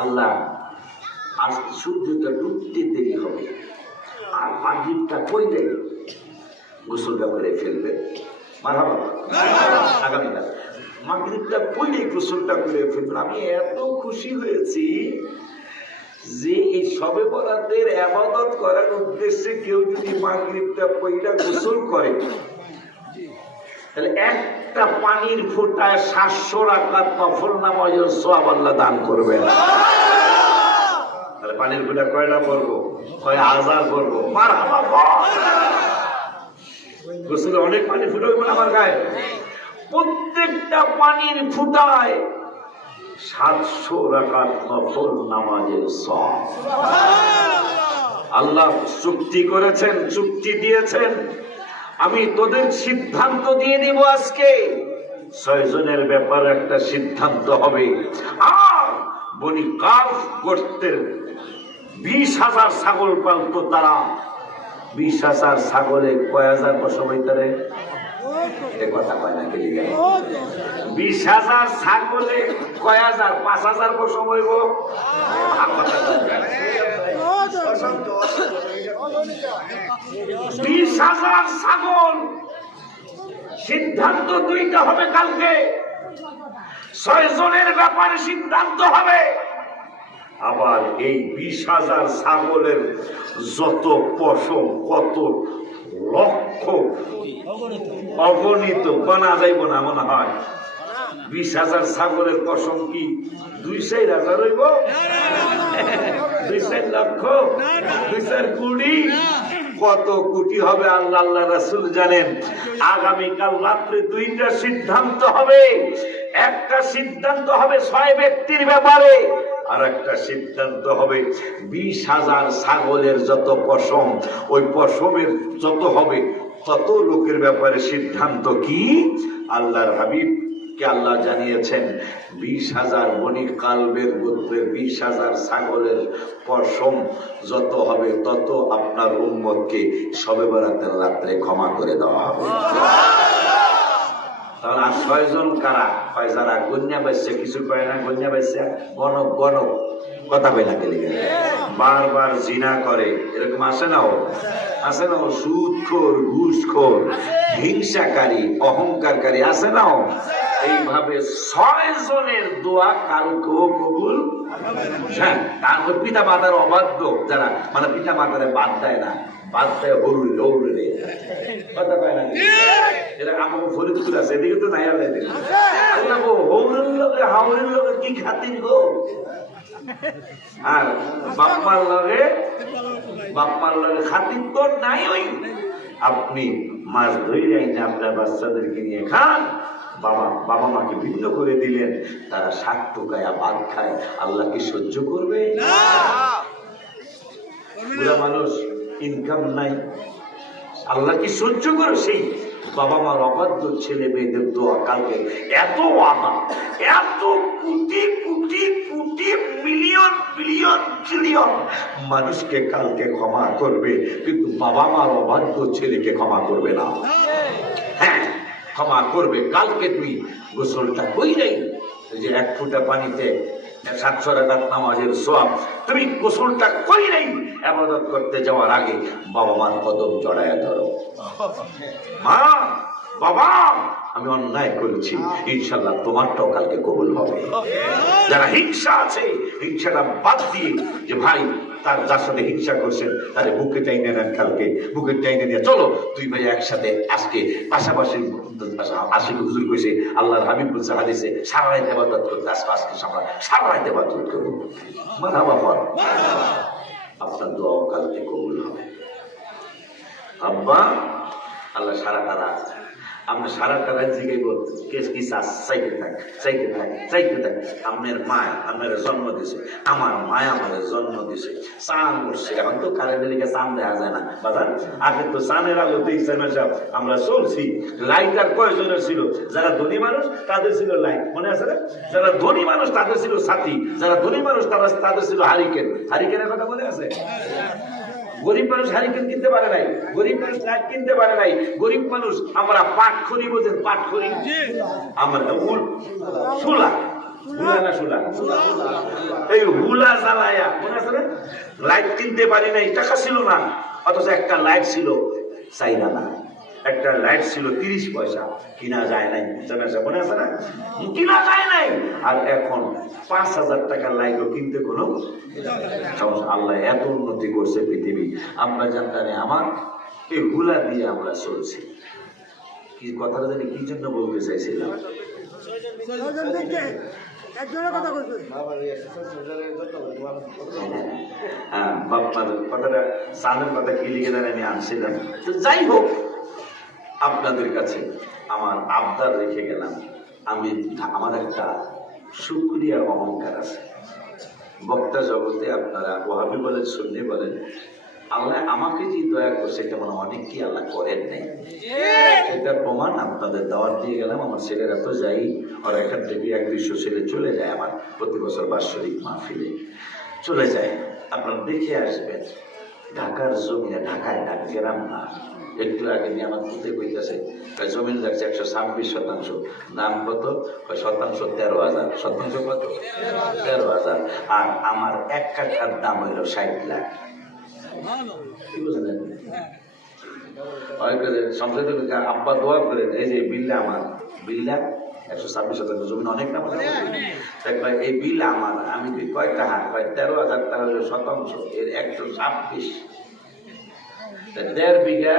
আল্লাহ আজ সূর্যটা ডুবতে দেরি হবে, আর মাগরিবটা কই দেয় গোসলটা করে ফেলবেন, মারহাবা আগামীকাল মাগরিবটা কইলে গোসলটা করে ফেলবেন। আমি এত খুশি হয়েছি যে এই শবে বরাতের ইবাদত করার উদ্দেশ্যে কেউ যদি মাগরিবটা পয়লা গোসল করে, তাহলে একটা পানির ফোঁটায় 700 রাকাত নফল নামাজের সওয়াব আল্লাহ দান করবেন। তাহলে পানির ফোঁটা কয়টা পড়বো, কয় হাজার পড়বো, মারহাবা। গোসলে অনেক পানি ফুটা হইব না আমার গায়ে, প্রত্যেকটা পানির ফুটায় 700 রাকাত নফল নামাজের সওয়াব। আল্লাহ চুক্তি করেছেন, চুক্তি দিয়েছেন, আমি তোদের সিদ্ধান্ত দিয়ে দিব আজকে 6 জনের ব্যাপারে একটা সিদ্ধান্ত হবে। আর বনি কাফ গোত্রের 20,000 ছাগল পালতো তারা, 20,000 ছাগলে কয় হাজার পশম হইতারে, কথা কয় না কি, 20,000 ছাগলে কয় হাজার, 5,000 পশম হইব, 20,000 ছাগল। সিদ্ধান্ত দুইটা হবে কালকে, 6 জনের ব্যাপারে সিদ্ধান্ত হবে। আবার এই 20,000 ছাগলের যত পশম, কত লক্ষ অগণিত, বানা যাইব না মনে হয়। 20,000 ছাগলের পশম কি 2-4 হাজার হইব, 2-4 লক্ষ, 2-4 কোটি, কত কোটি হবে আল্লাহ আল্লাহ রাসূল জানেন। আগামীকাল রাত্রে 2টা সিদ্ধান্ত হবে। একটা সিদ্ধান্ত হবে 6 ব্যক্তির ব্যাপারে, আর একটা সিদ্ধান্ত হবে 20,000 ছাগলের যত পশম, ওই পশমের যত হবে তত লোকের ব্যাপারে সিদ্ধান্ত কি আল্লাহর হাবিব কে আল্লাহ জানিয়েছেন 20,000 বনি কালবের গোত্রের 20,000 ছাগলের পশম যত হবে তত আপনার উম্মতকে শবে বরাতের রাত্রে ক্ষমা করে দেওয়া হবে। তাহলে আর 6 জন কারা হয়, যারা গন্যা বাইছে, কিছু কয় না গন্যা বাইছে, গণক গণক কথা কয় না গেলে বারবার জিনা করে, এরকম আসে না? আছে না? সুদখোর, ঘুষখোর, হিংসাকারী, অহংকারী আছে না? এইভাবে 6 জনের দোয়া কালকেও কবুল। হ্যাঁ, তারপর পিতা মাতার অবাধ্য যারা, মানে পিতা মাতারে বাদ দেয় না, বাদ দেয় হরুল হরুলে, কথা কয় না, এরা আমাকে ফরিদপুর আছে, এদিকে তো নাই। আল্লাহ হৌরের লগে হাওরের লগে কি খাতির গো? আর বাপ্পার লগে খাতির তো নাই। ওই আপনি মাছ ধরে আইনে আপনার বাচ্চাদেরকে নিয়ে খান, বাবা মাকে ভিন্ন করে দিলেন, তারা 60 টাকায় ভাত খায়, আল্লাহ কি সহ্য করবে? বুড়া মানুষ, ইনকাম নাই, আল্লাহ কি সহ্য করে সেই বাবা মার অবাধ্য ছেলে মেয়েদের দোয়া কালকে এত আদা, এত crore crore crore million billion trillion মানুষকে কালকে ক্ষমা করবে, কিন্তু বাবা মার অবাধ্য ছেলেকে ক্ষমা করবে না। হ্যাঁ, ক্ষমা করবে। কালকে তুই গোসলটা কইরাই, যে 1 ফোঁটা পানিতে 700 রাকাত নামাজের সওয়াব, তুমি গোসলটা কইরাই ইবাদত করতে যাওয়ার আগে বাবা মার কদম জড়ায়া ধরো। মা, বাবা, আমি অন্যায় করেছি, ইনশাআল্লাহ তোমারটাও কালকে কবুল হবে। যারা হিংসা আছে, হিংসাটা বাদ দিয়ে, যে ভাই তার যার সাথে হিংসা করছেন তারে বুকে টাইনে নেন, কালকে বুকে টাইনে নিয়ে চলো দুই ভাই একসাথে আজকে পাশাপাশি। আশিক হুজুর কইছে, আল্লাহর হাবিব বলছে হাদিসে, সারা রাত ইবাদত করতে আসবে, আজকে আমরা সারা রাত ইবাদত করব। মারহাবা বল, আপনার দোয়া কালকে কবুল হবে। আব্বা, আল্লাহ সারাটা রাত, আমরা সারাটা রাত জিগাইব কেস কি চাইতে থাক, চাইতে থাক, চাইতে থাক। আপনার মায় আপনার জন্ম দিছে, আমার মায় আমাদের জন্ম দিছে, চান উঠছে, এখন তো কারেন্টের দিকে চান দেখা যায় না বাজার। আগে তো চানের আলোতে আমরা চলছি। লাইট আর কয়জনের ছিল? যারা ধনী মানুষ তাদের ছিল লাইট, মনে আছে না? যারা ধনী মানুষ তাদের ছিল ছাতি, যারা ধনী মানুষ তাদের ছিল হারিকেন। হারিকেনের কথা মনে আছে? গরিব মানুষ হারিকেন কিনতে পারে নাই, গরিব মানুষ লাইট কিনতে পারে নাই। গরিব মানুষ আমরা পাটখড়ি, বোঝেন পাটখড়ি? আমরা সুলা, হুলা না সুলা, এই হুলা জ্বালায়া, মনে আছে না? লাইট কিনতে পারি নাই, টাকা ছিল না, অথচ একটা লাইট ছিল 4 আনা, একটা লাইট ছিল 30 পয়সা, কিনা যায় নাই। মনে আছে না? কিনা যায় নাই। আর এখন 5000 টাকার লাইটও কিনতে কোনো আল্লাহ এত উন্নতি করছে পৃথিবী। আমরা জানতাম আমার এই হুলা দিয়ে আমরা চলছি। কি কথাটা জানি কি জন্য বলতে চাইছিলাম? হ্যাঁ, বাপ্পার কথাটা, সানের কথা কি লিখে দেন আমি আনছিলাম। তো যাই হোক, আপনাদের কাছে আমার আবদার রেখে গেলাম। আমার একটা শুকরিয়ার অহংকার আছে। বক্তা জগতে আপনারা ওয়াহাবি বলেন, সুন্নি বলেন, আল্লাহ আমাকে যে দয়া করছে এটা মনে অনেক কি আল্লাহ করেন নাই। এটার প্রমাণ আপনাদের দাওয়াত দিয়ে গেলাম। আমার ছেলেরা তো যাই, আর এখান থেকে 100-200 ছেলে চলে যায় আমার প্রতি বছর বাৎসরিক মাহফিলে চলে যায়। আপনারা দেখে আসবেন ঢাকার জমিনে, ঢাকায় ঢাকা গ্রাম না। একটু আগে নিয়ে আমার পুঁতে কইতেছে জমিন লাগছে 126%, দাম কত? শতাংশ 13,000। শতাংশ কত? 13,000। আর আমার 1 কাঠার দাম হইল 60 লাখ। কি বুঝলেন? আব্বা দোয়া করেন, এই যে বিল্লা আমার, বিল্লা 126% জমিন, অনেক দাম। এই বিল আমার, আমি কয়টা হাত? 13,000 টাকা শতাংশ, এর 126, 1.5 বিঘা,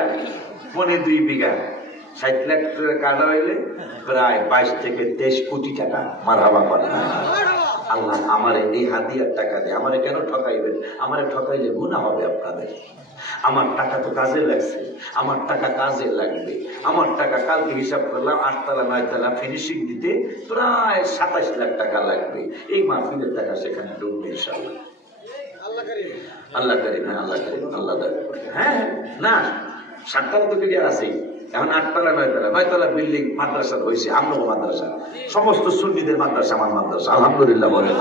2.25 বিঘা, 60 লাখ টাকা কাটা হইলে প্রায় 22 থেকে 23 কোটি টাকা। মারহাবা বলেন। আল্লাহ আমারে এই হাদিয়ার টাকা দিয়ে আমারে কেন ঠকাইবেন? আমারে ঠকাইলে গুনাহ হবে আপনাদের। আমার টাকা তো কাজে লাগছে, আমার টাকা কাজে লাগবে। আমার টাকা কালকে হিসাব করলাম 8 তলা 9 তলা ফিনিশিং দিতে প্রায় 27 লাখ টাকা লাগবে। এই মাহফিলের টাকা সেখানে ডুববে ইনশাআল্লাহ। আল্লাহ করিম, হ্যাঁ আল্লাহ করিম, আল্লাহ হ্যাঁ না 7 তলা তো ক্লিয়ার আছে, এখন 8 তলা 9 তলা, 9 তলা বিল্ডিং মাদ্রাসা হয়েছে। আমরাও মাদ্রাসা, সমস্ত সুন্নিদের মাদ্রাসা, আমার মাদ্রাসা আলহামদুলিল্লাহ বলেন।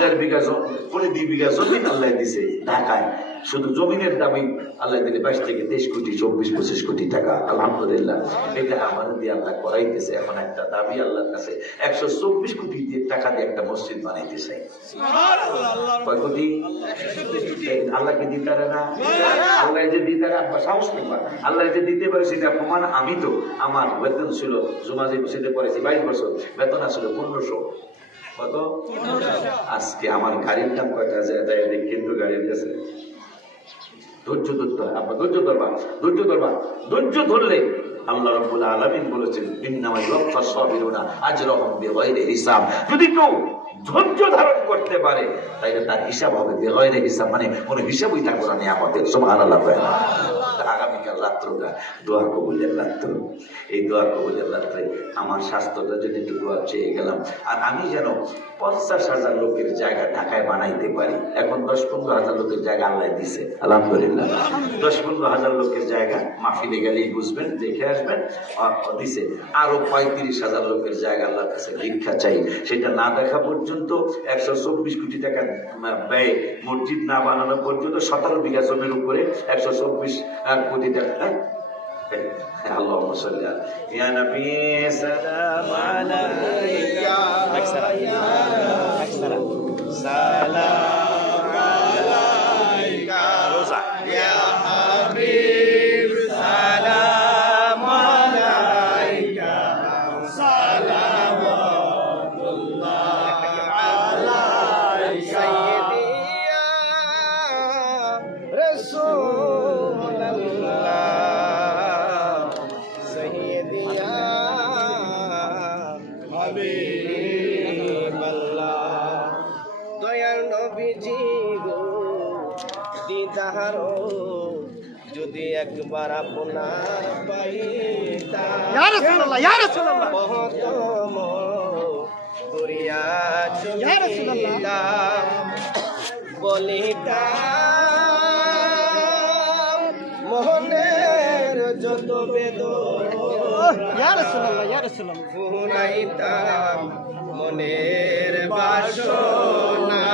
1.5 বিঘা, 2.25 বিঘা জমিন আল্লাহ দিছে ঢাকায়। শুধু জমিনের দামই আল্লাহ দিলে 22 থেকে 23 কোটি, 24-25 কোটি টাকা। আলহামদুলিল্লাহ, এটা আমাদের দিয়ে আল্লাহ করাইতেছে। এখন একটা দাবি আল্লাহর কাছে, 124 কোটি টাকা দিয়ে একটা মসজিদ বানাইতে চাই। কয় কোটি? আল্লাহকে দিতে পারে না? আল্লাহ যে দিতে পারে, আব্বা সাহস নেবা, আল্লাহ যে দিতে পারে সেটা প্রমাণ। আমি তো, আমার বেতন ছিল জুমাজি মসজিদে পড়েছি 22 বছর, বেতন আসলে 1500। কত? আজকে আমার গাড়ির দাম কয়টা যায় কিন্তু গাড়ির কাছে ধৈর্য ধরতে হয়। আপনার ধৈর্য ধরবা, ধৈর্য ধরবা, ধৈর্য ধরলে আল্লাহ রাব্বুল আলামিন বলেছেন, ইন্নামা ইউওয়াফাস সাবিরুনা আজরাহুম বিগাইরি হিসাব। যদি কেউ ধৈর্য ধারণ করতে পারে তাইলে তার হিসাব হবে বিগাইরি হিসাব, মানে কোনো হিসাবই থাকবে না নিয়ামতের। সুবহানাল্লাহ। আগামীকাল রাত্রটা দোয়া কবুলের রাত্র। এই দোয়া কবুলের রাত্রে আমার স্বাস্থ্যটা যদি একটু দোয়া চেয়ে গেলাম, আর আমি যেন 50,000 লোকের জায়গা ঢাকায় বানাইতে পারি। এখন 10-15,000 লোকের জায়গা আল্লাহ দিছে, আলহামদুলিল্লাহ। 10-15,000 লোকের জায়গা মাহফিলে গেলেই বুঝবেন, দেখে আসবেন, দিছে। আরো 35,000 লোকের জায়গা আল্লাহর কাছে ভিক্ষা চাই। সেটা না দেখা পর্যন্ত 124 কোটি টাকা ব্যয়, মসজিদ না বানানো পর্যন্ত 17 বিঘা জমির উপরে 124 কোটি টাকা। اللهم صل على يا نبي سلام عليك سلام عليك يا حبيب سلام عليك صلوات الله عليك سيدي يا رسول الله যদি একবার আপনার পাইতাম করিয়া বলিতাম মোহনের যত বেদনা শুনাইতাম মনের বাসনা।